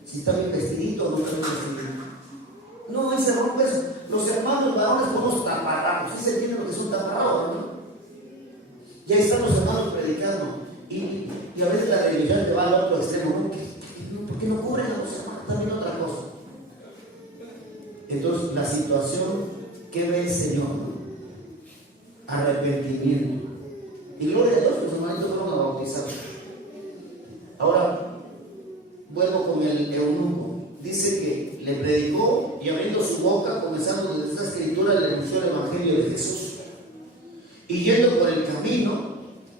Si está bien vestidito o no está bien vestidito. No, y se rompe eso. Los hermanos varones podemos taparrabos. ¿Sí se entiende lo que es un taparrabo, no? Y ahí están los hermanos predicando. Y a veces la religión te va al otro extremo. ¿No? ¿Por qué no cubren a los hermanos? También otra cosa. Entonces, la situación que ve el Señor, arrepentimiento. Y gloria a Dios, los hermanitos fueron a bautizar. Ahora, vuelvo con el eunuco. Dice que le predicó y abriendo su boca, comenzando desde esta escritura, le anunció el Evangelio de Jesús. Y yendo por el camino,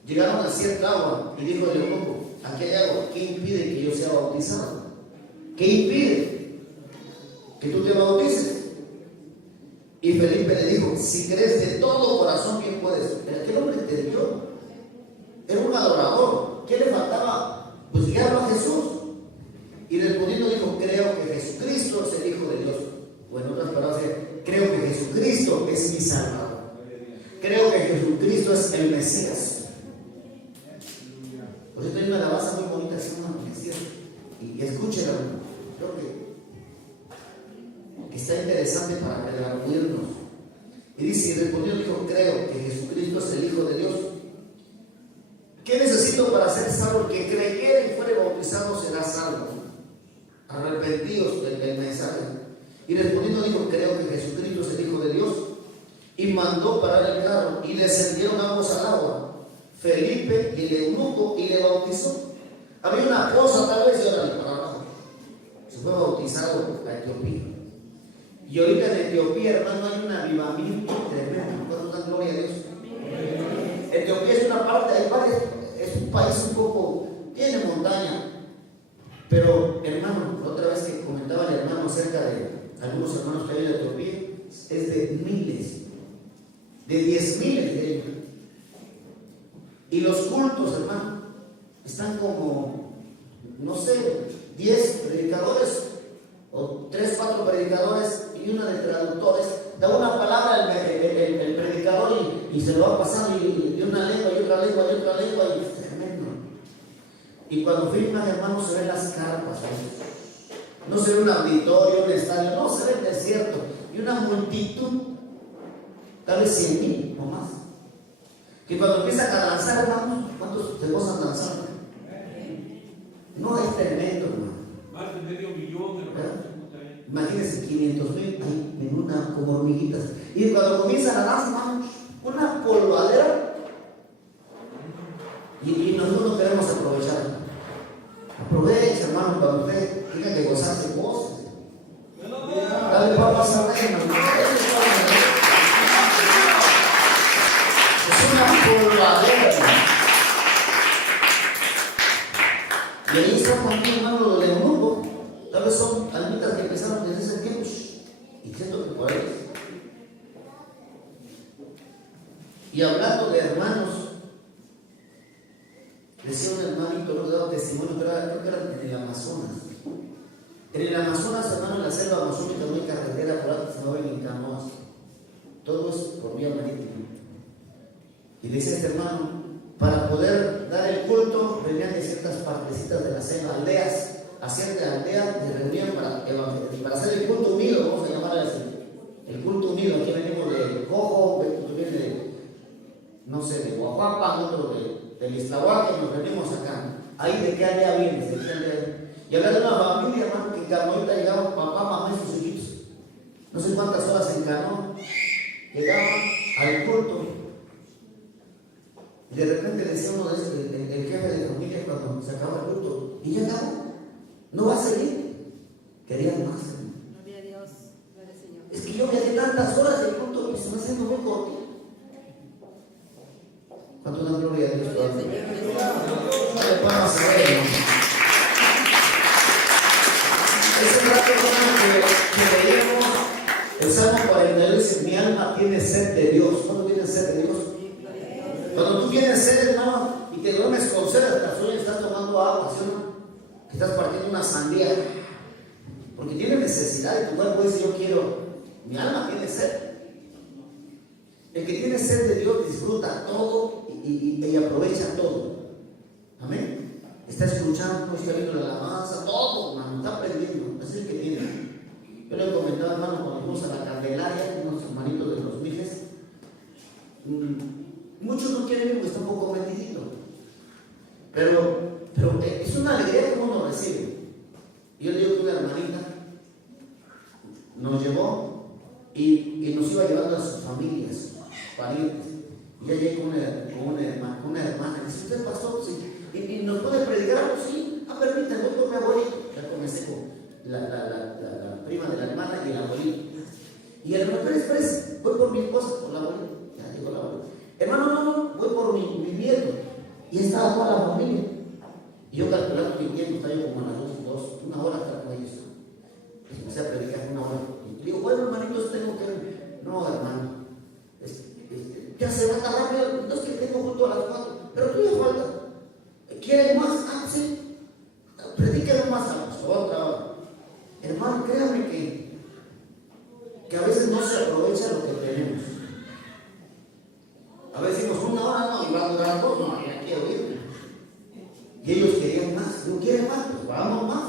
llegaron a cierta agua y dijo el eunuco, aquí hay agua, ¿qué impide que yo sea bautizado? ¿Qué impide que tú te bautices? Y Felipe le dijo, si crees de todo corazón, bien puedes. Pero aquel hombre entendió, era un adorador. ¿Qué le faltaba? Pues guiarlo a Jesús. Y respondiendo dijo, creo que Jesucristo es el Hijo de Dios. O en otras palabras, creo que Jesucristo es mi Salvador. Creo que Jesucristo es el Mesías. Por eso hay una alabanza muy bonita que se llama Mesías. Y escúchenla. Creo que está interesante para redarguirnos. Y dice, y respondió, dijo, creo que Jesucristo es el Hijo de Dios. ¿Qué necesito para ser salvo? El que creyere y fuere bautizado será salvo. Arrepentidos del mensaje. Y respondiendo dijo, creo que Jesucristo es el Hijo de Dios. Y mandó parar el carro y descendieron ambos al agua, Felipe y el eunuco, y le bautizó. Había una cosa tal vez y ahora para abajo. Se fue bautizado a Etiopía. Y ahorita en Etiopía, hermano, hay un avivamiento tremendo. ¿Cuánto dan gloria a Dios? Etiopía es una parte, hay varias, es un país un poco, tiene montaña. Pero, hermano, otra vez que comentaba el hermano acerca de algunos hermanos que hay en Etiopía, es de miles, de 10,000 de ellos. Y los cultos, hermano, están como, no sé, 10 predicadores, o 3, 4 predicadores y una de traductores. Da una palabra el predicador y se lo va pasando y una lengua y otra lengua y otra lengua, y es tremendo. Y cuando firman, hermanos, se ven las carpas, no se ve un auditorio, un estadio, no, se ve el desierto y una multitud, tal vez 100,000 o más, que cuando empiezan a danzar, hermanos, ¿cuántos se gozan danzando? No, es tremendo, hermano. Más de medio millón de hermanos. Imagínense, 500,000 ahí en una, como hormiguitas. Y cuando comienzan a danzar, hermanos, una polvadera. Y nosotros no queremos aprovechar. Aprovecha, hermano, cuando usted tenga que gozarse, goce. Dale papas a ver, hermano. Es una polvadera. Y ahí está también, hermano, lo del eunuco. Tal vez son almitas que empezaron desde ese tiempo. Y siento que por ahí. Y hablando de hermanos, decía un hermanito, no daba testimonio, pero creo que era en el Amazonas. En el Amazonas, hermano, en la selva amazónica no hay carretera, por ahí se mueven en canoas. Todo es por vía marítima. Y dice este hermano, para poder dar el culto, venían de ciertas partecitas de la selva, aldeas, a ciertas aldeas se reunían para hacer el culto unido, vamos a llamar así. El culto unido, aquí venimos de Cojo, tú vienes de, no sé, de Oaxaca, nosotros de Iztahuaca, nos venimos acá. Ahí de qué aldea vienes, de qué aldea. Y hablar de una familia, hermano, que en Carmelita llegaban papá, mamá y sus hijitos. No sé cuántas horas en canoa llegaban al culto. Y de repente decía uno de esos, el jefe de familia, cuando se acaba el culto, y ya acabó, no va a seguir. Querían más. Gloria a Dios, gloria al Señor. Es que yo viajé tantas horas del culto y se me está haciendo muy corto. ¿Cuánto da gloria a Dios? Gloria al Señor. No le podemos hacer, hermano. Ese rato, hermano, que leímos el Salmo 42 dice: mi alma tiene sed de Dios. ¿Cuándo tienes sed de Dios? Cuando tú tienes sed, hermano, y te duermes con sed hasta sueño, estás tomando agua, ¿sí o no? Que estás partiendo una sandía, porque tienes necesidad y tu cuerpo dice: yo quiero, mi alma tiene sed. El que tiene sed de Dios disfruta todo y aprovecha todo. Amén. Está escuchando, está viendo la alabanza, todo, hermano, está aprendiendo. Es el que tiene. Yo le comentaba, hermano, cuando fuimos a la Candelaria, unos hermanitos de los Mijes. Muchos no quieren ir porque está un poco metidito. Pero es una alegría que uno recibe. Yo le digo que una hermanita nos llevó y nos iba llevando a sus familias, parientes. Y ya llegué con una hermana. Y dice: ¿usted pastor? Sí. Y nos puede predicar algo, sí. Permítame, voy por mi abuelito. Ya comencé con la prima de la hermana y el abuelito. Y el hermano: espérese, voy por mi esposa, por la abuelita. Ya llegó la abuelita. Hermano, no, voy por mi nieto. Y estaba toda la familia. Y yo calculando mi tiempo, estaba yo como a las 1 hora hasta con ellos. Y empecé a predicar 1 hora. Y digo: bueno, hermanitos, tengo que. No, hermano. Ya se va a tardar, no es que tengo junto a las 4. Pero tú ya falta. ¿Quieren más? Ah, sí. Predíquenlo más a otra hora. Hermano, créame que a veces no se aprovecha lo que tenemos. A veces decimos 1 hora, no, y va a durar 2, no, ya quiero ir. Y ellos querían más. ¿No quieren más? Pues vamos más.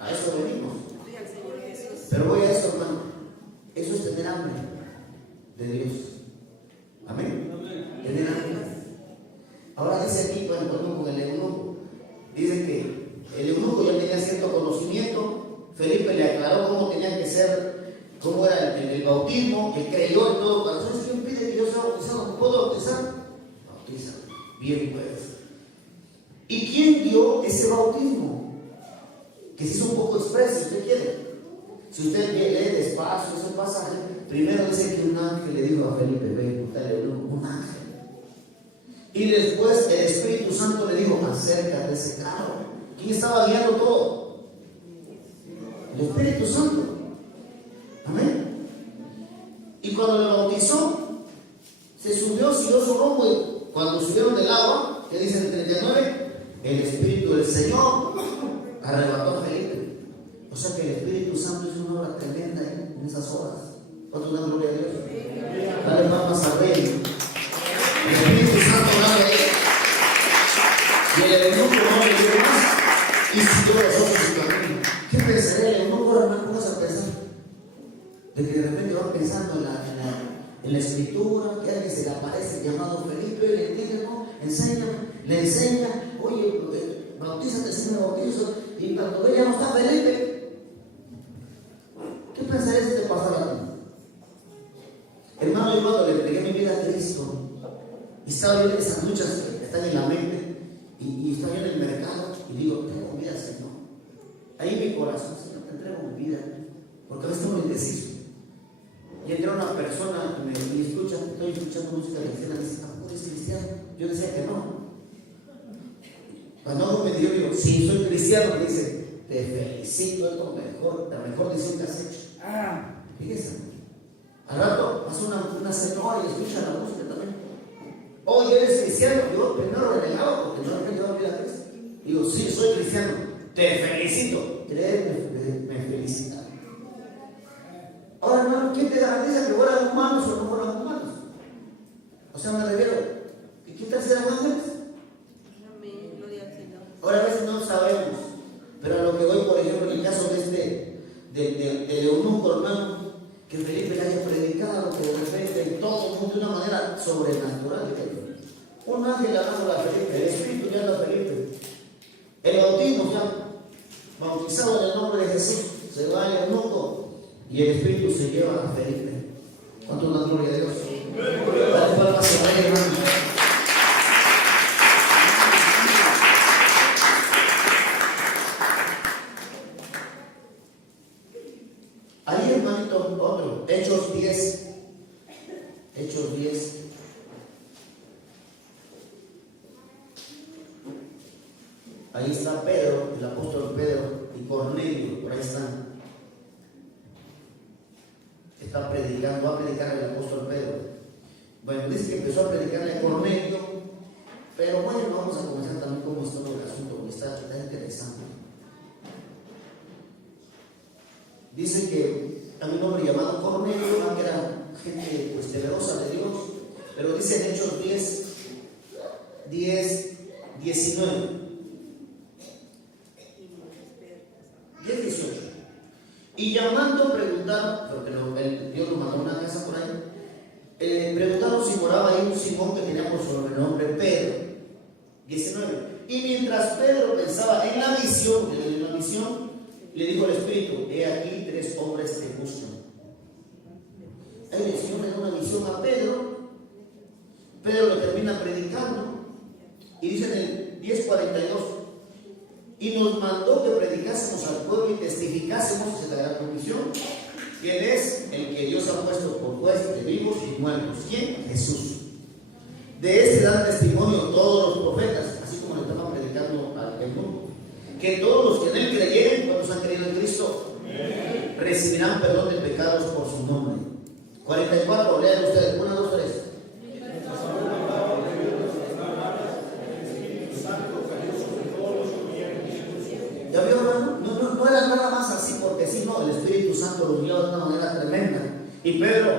A eso venimos. Gloria al Señor Jesús. Pero voy a eso, hermano. Eso es tener hambre de Dios. Amén. Tener hambre. Ahora dice aquí, bueno, con el eunuco, dice que el eunuco ya tenía cierto conocimiento. Felipe le aclaró cómo tenía que ser, cómo era el bautismo, que creyó en todo corazón. ¿Quién pide que yo sea bautizado? ¿Me puedo bautizar? Bautiza. Bien, pues. ¿Y quién dio ese bautismo? Que se hizo un poco expreso, si usted quiere. Si usted lee despacio ese pasaje, primero dice que un ángel le dijo a Felipe, ve, un ángel. Y después el Espíritu Santo le dijo, acércate de ese carro. ¿Quién estaba guiando todo? El Espíritu Santo. Amén. Y cuando le bautizó, se subió, siguió su rumbo, y cuando subieron del agua, que dice el 39, el Espíritu del Señor arrebató a Felipe. O sea que el Espíritu Santo hizo una obra tremenda en esas horas. ¿Cuántos dan gloria a Dios? Dale palmas al Rey. El Espíritu Santo hablaba de él. Y el eunuco no le dio más y siguió los ojos su camino. ¿Qué pensaría el eunuco, hermano? ¿Cómo vas a pensar? De que de repente va pensando en la escritura, que alguien se le aparece llamado Felipe, le dice, no, enséñame, le enseña, oye, bautízate, si me bautizo, y cuando ve ya no está Felipe. ¿Qué pensarías si te pasara a ti? Hermano, yo cuando le entregué mi vida a Cristo, y estaba viendo esas luchas que están en la mente, y estaba yo en el mercado, y digo, tengo vida, Señor. Ahí en mi corazón, Señor, te entrego mi vida, porque a veces estoy muy indeciso. Y entra una persona y me escucha, estoy escuchando música cristiana, y dice, ¿tú eres cristiano? Yo decía que no. Cuando me dio, digo, sí, soy cristiano, me dice, te felicito, es lo mejor, la mejor decisión que has hecho. Fíjese, al rato pasa una señora y escucha la música también. Oye, ¿eres cristiano? Yo primero renegaba porque no había llevado vida a Cristo. Digo, sí, soy cristiano, te felicito. Me felicita. Ahora, hermano, ¿quién te garantiza que fueran humanos o no fueran humanos? O sea, me refiero, ¿qué tal si eran ángeles? Ahora a veces no sabemos, pero a lo que voy, por ejemplo, en el caso de del eunuco, hermano, que Felipe le haya predicado, que de repente todo el mundo de una manera sobrenatural. Un ángel hablando a Felipe, el Espíritu le habla a Felipe. El bautismo, ya bautizado en el nombre de Jesús, se va al eunuco y el Espíritu se lleva a Felipe. ¿Cuánto da gloria a Dios? Dale palmas a Rey, hermano. Ahí, hermanito, otro, Hechos 10. Hechos 10. Ahí está Pedro, el apóstol Pedro, y Cornelio, por ahí están. Está predicando, va a predicar el apóstol Pedro. Bueno, dice que empezó a predicarle a Cornelio, pero bueno, vamos a comenzar también cómo está el asunto, porque está interesante. Dice que hay un hombre llamado Cornelio, que era gente pues temerosa de Dios, pero dice en Hechos 19. 10:18. Y llamando preguntaron, porque Dios lo mandó a una casa por ahí, preguntaron si moraba ahí un Simón que tenía por sobrenombre Pedro. 19. Y mientras Pedro pensaba en la visión, le dijo el Espíritu, he aquí 3 hombres te buscan. Ahí el Señor le da una visión a Pedro. Pedro lo termina predicando y dice en el 10:42, y nos mandó que predicásemos al pueblo y testificásemos de la gran comisión, que Él es el que Dios ha puesto por juez de vivos y muertos. ¿Quién? Jesús. De este dan testimonio todos los profetas, así como le estaban predicando al mundo, que todos los que en Él creyeren, cuando han creído en Cristo, recibirán perdón de pecados por su nombre. 44, lean ustedes, 1, 2, 3. ¿Ya vio, hermano? No era nada más así porque sí, no, el Espíritu Santo lo guió de una manera tremenda. Y Pedro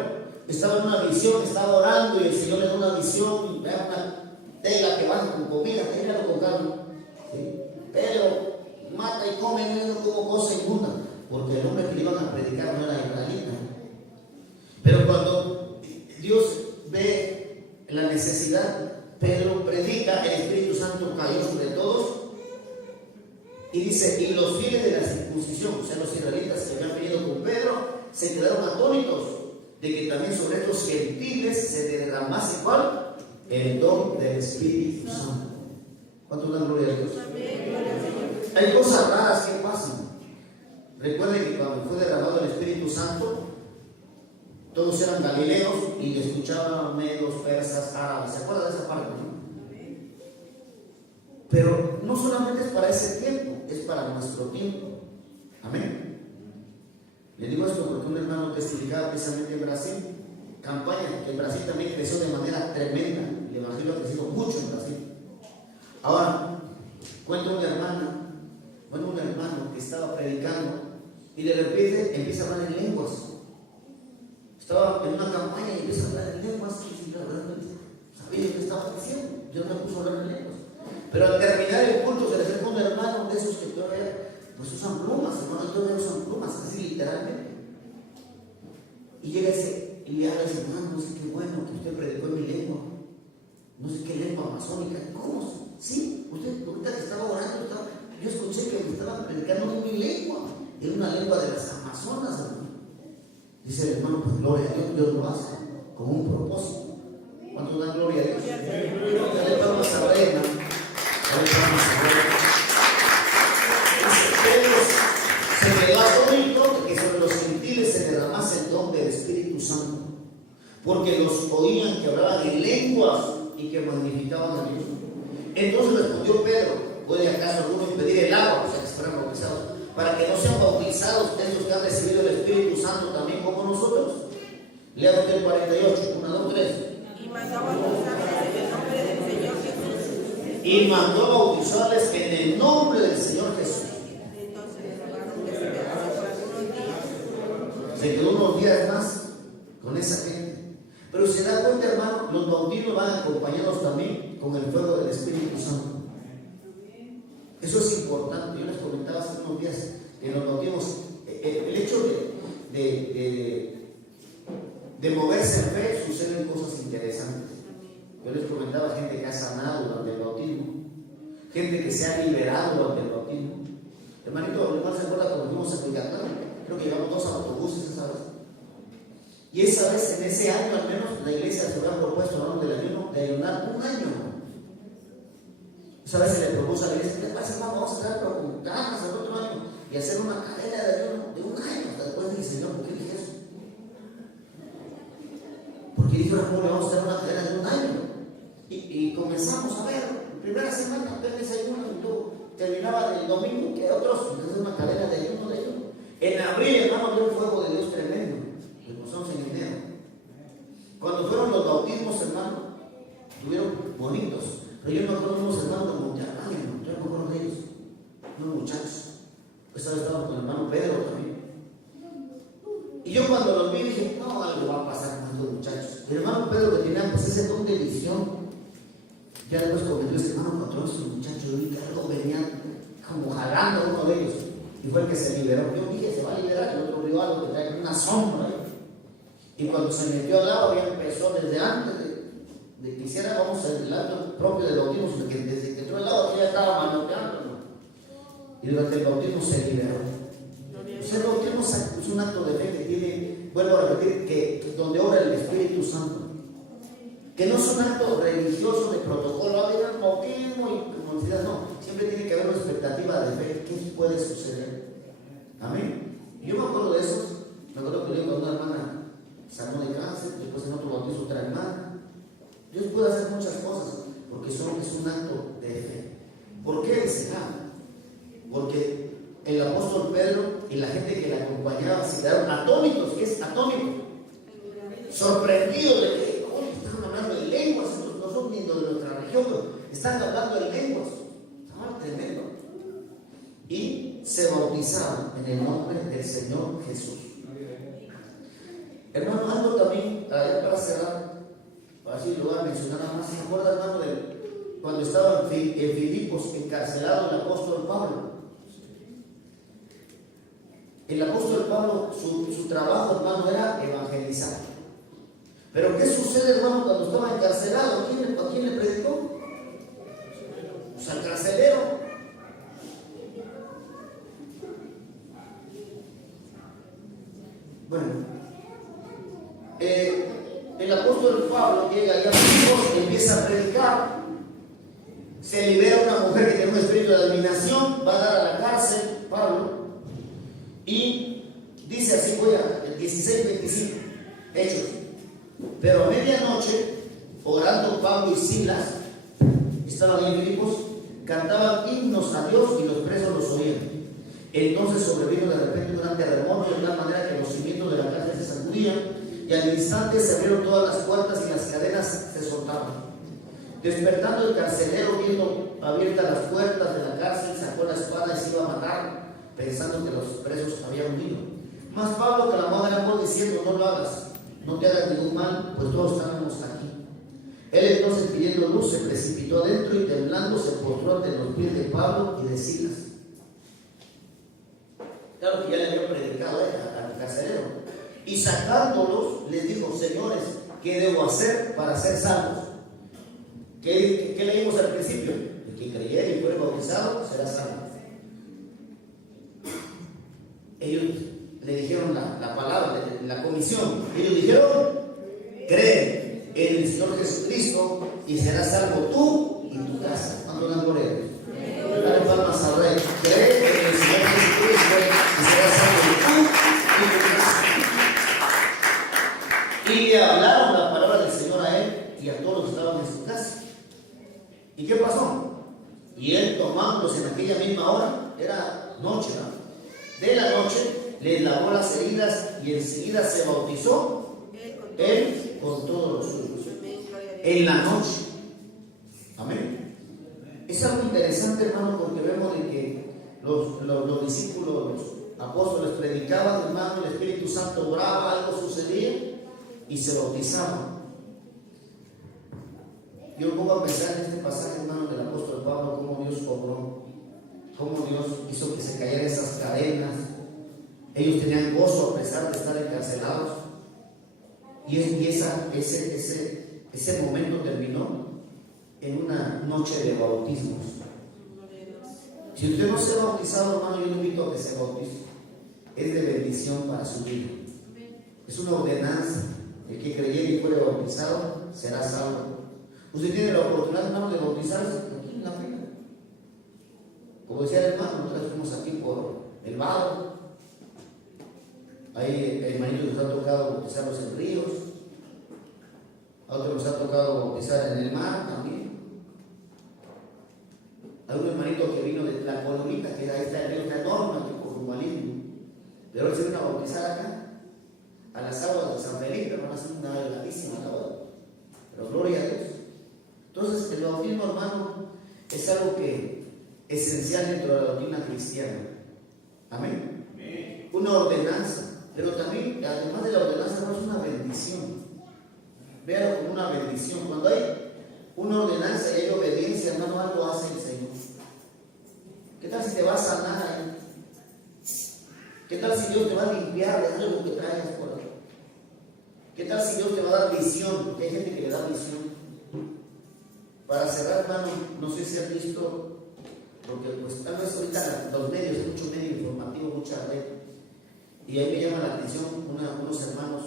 estaba en una visión, estaba orando y el Señor le da una visión y vea una tela que baja con comida, téngalo con calma. ¿Sí? Pedro mata y come como cosa inmunda, porque el hombre que le iban a predicar no era israelita. Pero cuando Dios ve la necesidad, Pedro predica, el Espíritu Santo cayó sobre todos. Y dice, y los fieles de la circuncisión, o sea, los israelitas que habían venido con Pedro, se quedaron atónitos de que también sobre estos gentiles se derramase ¿cuál? El don del Espíritu Santo. ¿Cuánto dan gloria a Dios? Hay cosas raras que pasan. Recuerden que cuando fue derramado el Espíritu Santo, todos eran galileos y escuchaban medos, persas, árabes. ¿Se acuerdan de esa parte? ¿No? Pero no solamente es para ese tiempo, es para nuestro tiempo. Amén. Le digo esto porque un hermano testificaba precisamente en Brasil, campaña que en Brasil también creció de manera tremenda. El evangelio ha crecido mucho en Brasil. Ahora, cuenta un hermano que estaba predicando y de repente empieza a hablar en lenguas. Estaba en una campaña y empieza a hablar en lenguas y sabía lo que estaba diciendo. Yo no me puse a hablar en lenguas. Pero al terminar el culto se le acerca un hermano de esos que todavía pues usan plumas, hermano, todavía usan plumas, así literalmente. Y llega ese y le habla y dice, hermano, no sé qué bueno que usted predicó en mi lengua. No sé qué lengua amazónica. ¿Cómo? Sí, usted ahorita que estaba orando, yo escuché que me estaban predicando en mi lengua. Era una lengua de las Amazonas, hermano. Dice el hermano, pues gloria a Dios, Dios lo hace con un propósito. ¿Cuánto dan gloria a Dios? Ya le vamos a ver, hermano. Se quedó atónito de que sobre los gentiles se derramase el don del Espíritu Santo, porque los oían que hablaban en lenguas y que magnificaban a Dios. Entonces respondió Pedro, ¿puede acaso alguno impedir el agua? O sea, que fueran bautizados, para que no sean bautizados esos que han recibido el Espíritu Santo también como nosotros. Lea usted el 48, 1, 2, 3. Y mandó bautizarles en el nombre del Señor Jesús. Y mandó bautizarles en el nombre del Señor Jesús. Entonces le rogaron que se quedase por algunos días. Se quedó unos días más con esa gente. Pero se da cuenta, hermano, los bautismos van acompañados también con el fuego del Espíritu Santo. Eso es importante. Yo les comentaba hace unos días que los bautismos, el hecho de moverse en fe, suceden cosas interesantes. Yo les comentaba gente que ha sanado durante el bautismo, gente que se ha liberado durante el bautismo. Hermanito, ¿no se acuerda cuando fuimos a Culiacán? Creo que llevamos 2 autobuses esa vez. Y esa vez, en ese año al menos, la iglesia se había propuesto, hablando del ayuno, de ayunar un año. Esa vez se le propuso a la iglesia, ¿qué pasa, hermano? Vamos a estar con ganas el otro año y hacer una cadena de ayuno de un año. Después dije, Señor, ¿por qué dije eso? Porque dije, ¿cómo le vamos a hacer una cadena de un año? Y comenzamos a ver, primera semana, apenas ayuno, y todo. Terminaba del domingo, que otros, entonces una cadena de ayuno. En abril, hermano, vio el fuego de Dios tremendo. Empezamos en enero. Cuando fueron los bautismos, hermano, estuvieron bonitos. Pero yo me acuerdo de unos hermanos de Monterrey, yo me acuerdo de ellos, unos muchachos. Esta vez estábamos con el hermano Pedro también. Y yo cuando los vi dije, no, algo va a pasar con estos muchachos. El hermano Pedro que tenía pues ese don de visión. Ya después comentó este hermano, cuando esos muchachos, yo vi que algo venía como jalando a uno de ellos. Y fue el que se liberó. Yo dije, se va a liberar. Y el otro vio algo que trae una sombra. Y cuando se metió al agua, ya empezó desde antes de que hiciera, vamos, el acto propio del bautismo, sino que desde que entró el agua ya estaba manoteando, ¿no? Y durante el bautismo se liberó. O sea, el bautismo es un acto de fe que tiene, vuelvo a repetir, que donde obra el Espíritu Santo. Que no es un acto religioso de protocolo, haber el bautismo y comunidad, no. Siempre tiene que haber una expectativa de fe. ¿Qué puede suceder? Amén. Yo me acuerdo de esos. Me acuerdo que yo con una hermana sanó de cáncer, después en otro bautizo otra hermana. Dios puede hacer muchas cosas porque es un acto de fe. ¿Por qué será? Porque el apóstol Pedro y la gente que le acompañaba se quedaron atónitos. ¿Qué es atónito? Sorprendidos de que están hablando en lenguas, no son ni de nuestra región, están hablando en lenguas. Estaba tremendo. Y se bautizaron en el nombre del Señor Jesús. Hermano, algo también, para cerrar, así lo voy a mencionar nada más. ¿Se acuerda, hermano, de cuando estaba en Filipos encarcelado el apóstol Pablo? El apóstol Pablo, su trabajo, hermano, era evangelizar. Pero ¿qué sucede, hermano, cuando estaba encarcelado? ¿A quién le predicó? Pues al carcelero. Bueno, el apóstol Pablo llega allá a Filipos, empieza a predicar, se libera una mujer que tiene un espíritu de adivinación, va a dar a la cárcel, Pablo, y Hechos. Pero a medianoche, orando Pablo y Silas, estaban en Filipos, cantaban himnos a Dios y los presos los oían. Entonces sobrevino de repente un gran terremoto, de tal manera que los cimientos de la cárcel se sacudían, y al instante se abrieron todas las puertas y las cadenas se soltaban. Despertando el carcelero, viendo abiertas las puertas de la cárcel, sacó la espada y se iba a matar, pensando que los presos habían huido. Mas Pablo clamó de amor diciendo: no lo hagas, no te hagas ningún mal, pues todos estamos aquí. Él entonces, pidiendo luz, se precipitó adentro y temblando se postró ante los pies de Pablo y de Silas. Claro que ya le había predicado al carcelero. Y sacándolos, les dijo: señores, ¿qué debo hacer para ser salvos? ¿Qué leímos al principio? El que creyere y fuere bautizado será salvo. Ellos le dijeron la palabra, la comisión. Ellos dijeron: cree en el Señor Jesucristo y serás salvo tú y tu casa. ¿Cuándo dan gloria a Dios? Dale palmas al Rey. Cree en el Señor Jesucristo y serás salvo tú y tu casa. Y le hablaron la palabra del Señor a él y a todos los que estaban en su casa. ¿Y qué pasó? Y él, tomándolos en aquella misma hora, era noche, ¿no? De la noche, le lavó las heridas y enseguida se bautizó él con todos los suyos. En la noche. Amén. Es algo interesante, hermano, porque vemos de que los discípulos, los apóstoles predicaban, hermano, el Espíritu Santo obraba, algo sucedía y se bautizaban. Yo pongo a pensar en este pasaje, hermano, del apóstol Pablo, cómo Dios obró, cómo Dios hizo que se cayeran esas cadenas. Ellos tenían gozo a pesar de estar encarcelados. Y ese momento terminó en una noche de bautismos. Si usted no se ha bautizado, hermano, yo le invito a que se bautice. Es de bendición para su vida. Es una ordenanza. El que creyere y fuere bautizado será salvo. Usted tiene la oportunidad, hermano, de bautizarse aquí en la fila. Como decía el hermano, nosotros fuimos aquí por el Vado. Ahí hermanitos nos ha tocado bautizarlos en ríos. A otros nos ha tocado bautizar en el mar también. Hay un hermanito que vino de la Colorita, que ahí está el río, está enorme aquí por Rumalín. Pero él se vino a bautizar acá, a las aguas de San Felipe, hermano, es una delgadísima la hora. Pero gloria a Dios. Entonces, el bautismo, hermano, es algo que esencial dentro de la doctrina cristiana. Amén. Amén. Una ordenanza, pero también, además de la ordenanza, hermano, es una bendición. Véalo como una bendición. Cuando hay una ordenanza y hay obediencia, hermano, algo hace el Señor. ¿Qué tal si te va a sanar ahí? ¿Qué tal si Dios te va a limpiar de algo que traigas por ahí? ¿Qué tal si Dios te va a dar visión? Hay gente que le da visión. Para cerrar, hermano, no sé si han visto, porque pues tal vez ahorita los medios, hay mucho medio informativo, mucha red, y ahí me llama la atención unos hermanos,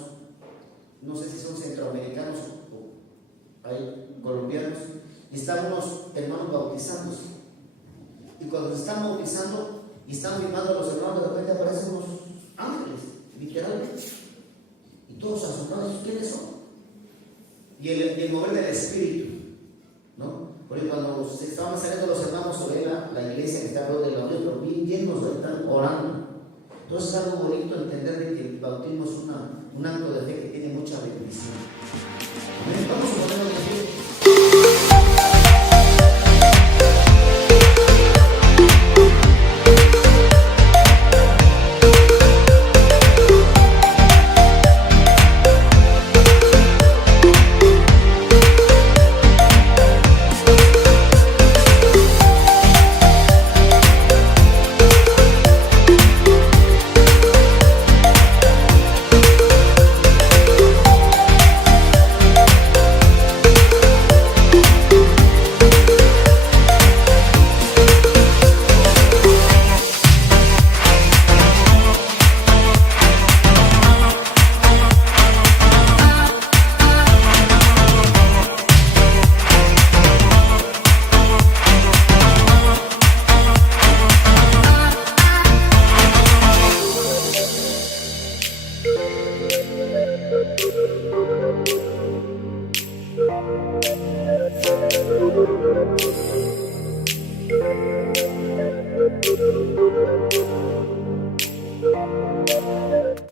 no sé si son centroamericanos o hay colombianos, y están unos hermanos bautizándose. Y cuando se están bautizando y están filmando a los hermanos, de repente aparecen unos ángeles, literalmente, y todos asombrados, ¿quiénes son? Y el mover del Espíritu, ¿no? Porque cuando se estaban saliendo los hermanos sobre la iglesia que está alrededor del audio, pero bien llenos de estar orando. Entonces es algo bonito entender de que el bautismo es un acto de fe que tiene mucha bendición. Vamos a ponernos